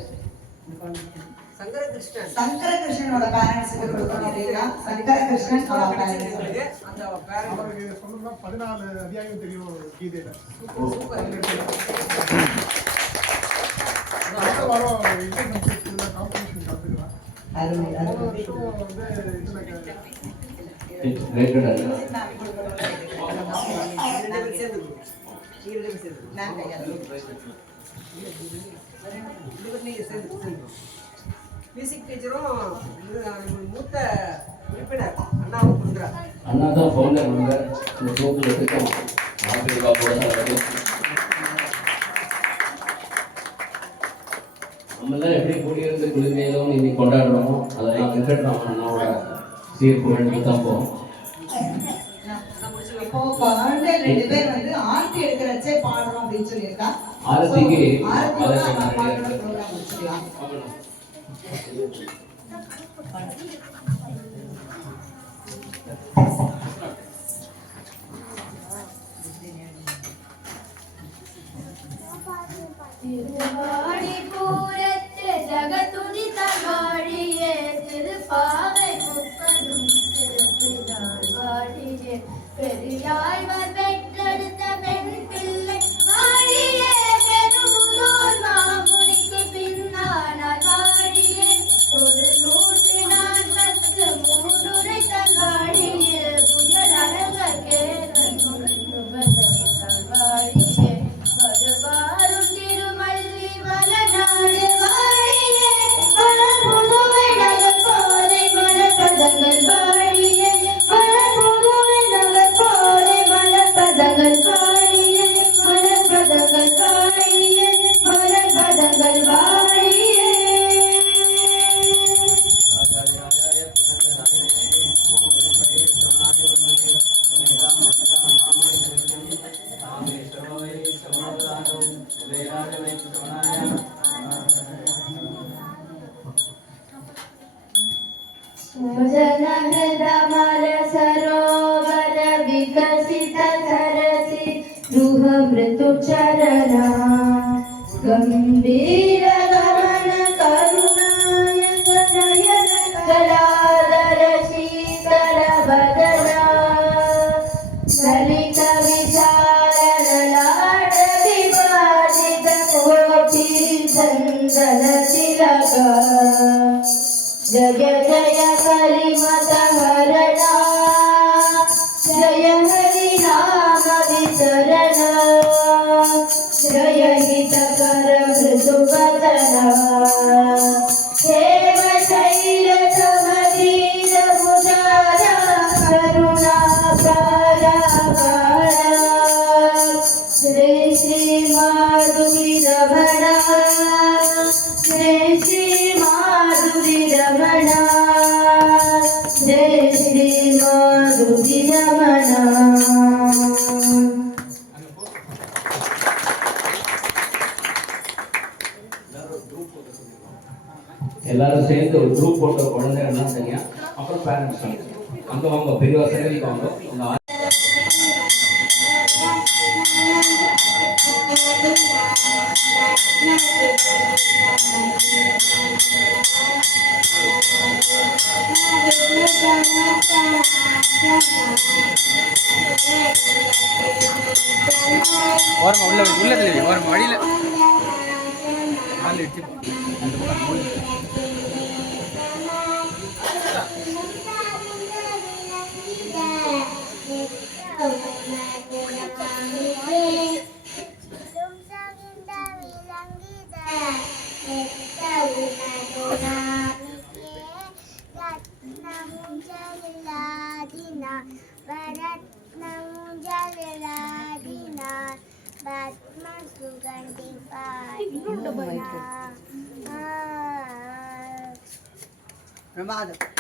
சங்கர கிருஷ்ணனோட பேரண்ட்ஸ்க்கு கொடுக்கணும் அப்படின்னா சங்கர கிருஷ்ணன் அவ பேரண்ட்ஸ் அந்த பேரண்ட் அவருக்கு சொல்லணும்னா 14 அத்தியாயம் தெரியும் கீதையில. அடுத்த வாரம் இந்தியன் சப்ஜெக்ட்ல காம்படிஷன் கத்துக்கலாம். அருமை அருமை. மியூசிக் டீச்சரும் மூத்த உறுப்பினர் அண்ணாவும் கொடுக்குறாங்க. அண்ணா தான் ஃபவுண்டர் மெம்பர். இந்த குரூப்ல இருக்கோம். மகாபெரிவா போட நம்மளாம் எப்படி கூடியிருந்து குளிர்மையிலும் இன்னைக்கு கொண்டாடுறோமோ அதெல்லாம் வெங்கட்ராமனோட சீர்புகழ்ந்து தான் போகும். இப்போ குழந்தைகள் 2 பேர் வந்து ஆர்த்தி எடுக்கிறச்சே பாடுறோம் அப்படின்னு சொல்லியிருக்கா. ஆரத்திக்கு ஆரத்தியோட நம்ம பாடுற ப்ரோக்ராம் முடிச்சிடலாம். திருவாடிபுரத்து ஜகத்துதி தகாழியே திருப்பாவை முப்பதும் திருப்பினாள் வாழியே பெரியாழ்வார் பெற்றெடுத்த பெண் பிள்ளை வாழியே பெருமுதோர் மாமுனிக்கு பின்னானால் வாழியே ஒரு 143 தங்காழியே புயல் அழக கேரன் வாழியே வருவாரும் திருமல்லி வளநாடு வாழியே வளர்முதுமை நகர் பாதை மலர்பதங்கள் வாழியே வளர்முதுமை நகர் பாதை மலர்பதங்கள் வாழியே மலர்பதங்கள் வாழியே மலர்பதங்கள் வாழியே. जनहृदमल सरोवर विकसित सरसि गृह मृतुचरणा गंभीर गमन करुणायक नयन कलाधर शीतल बदना ललित विशाल ललाट विवादित कोटि चंदन तिलका जय जय कलिमत हरणा जय हरि नाम विसरणा जय हितकर मृदुवदना हेम शैल समधीर मुदारा करुणा पराकारा श्री श्री माधुरी रमणा श्री श्री माधुरी रमणा जय श्री माधुरी रमणा. எல்லாரும் சேர்ந்து ஒரு குரூப் போட்ட குழந்தைகள்லாம் தனியா, அப்புறம் பேரண்ட்ஸ் அங்க வாங்க, பெரியவா சங்கதிக்கு வாங்க. உங்க ஓரமா உள்ளத்துல ஓரமா வழியில கால் எடுத்து அந்த பக்கம் மூடி. பிரமாதம்.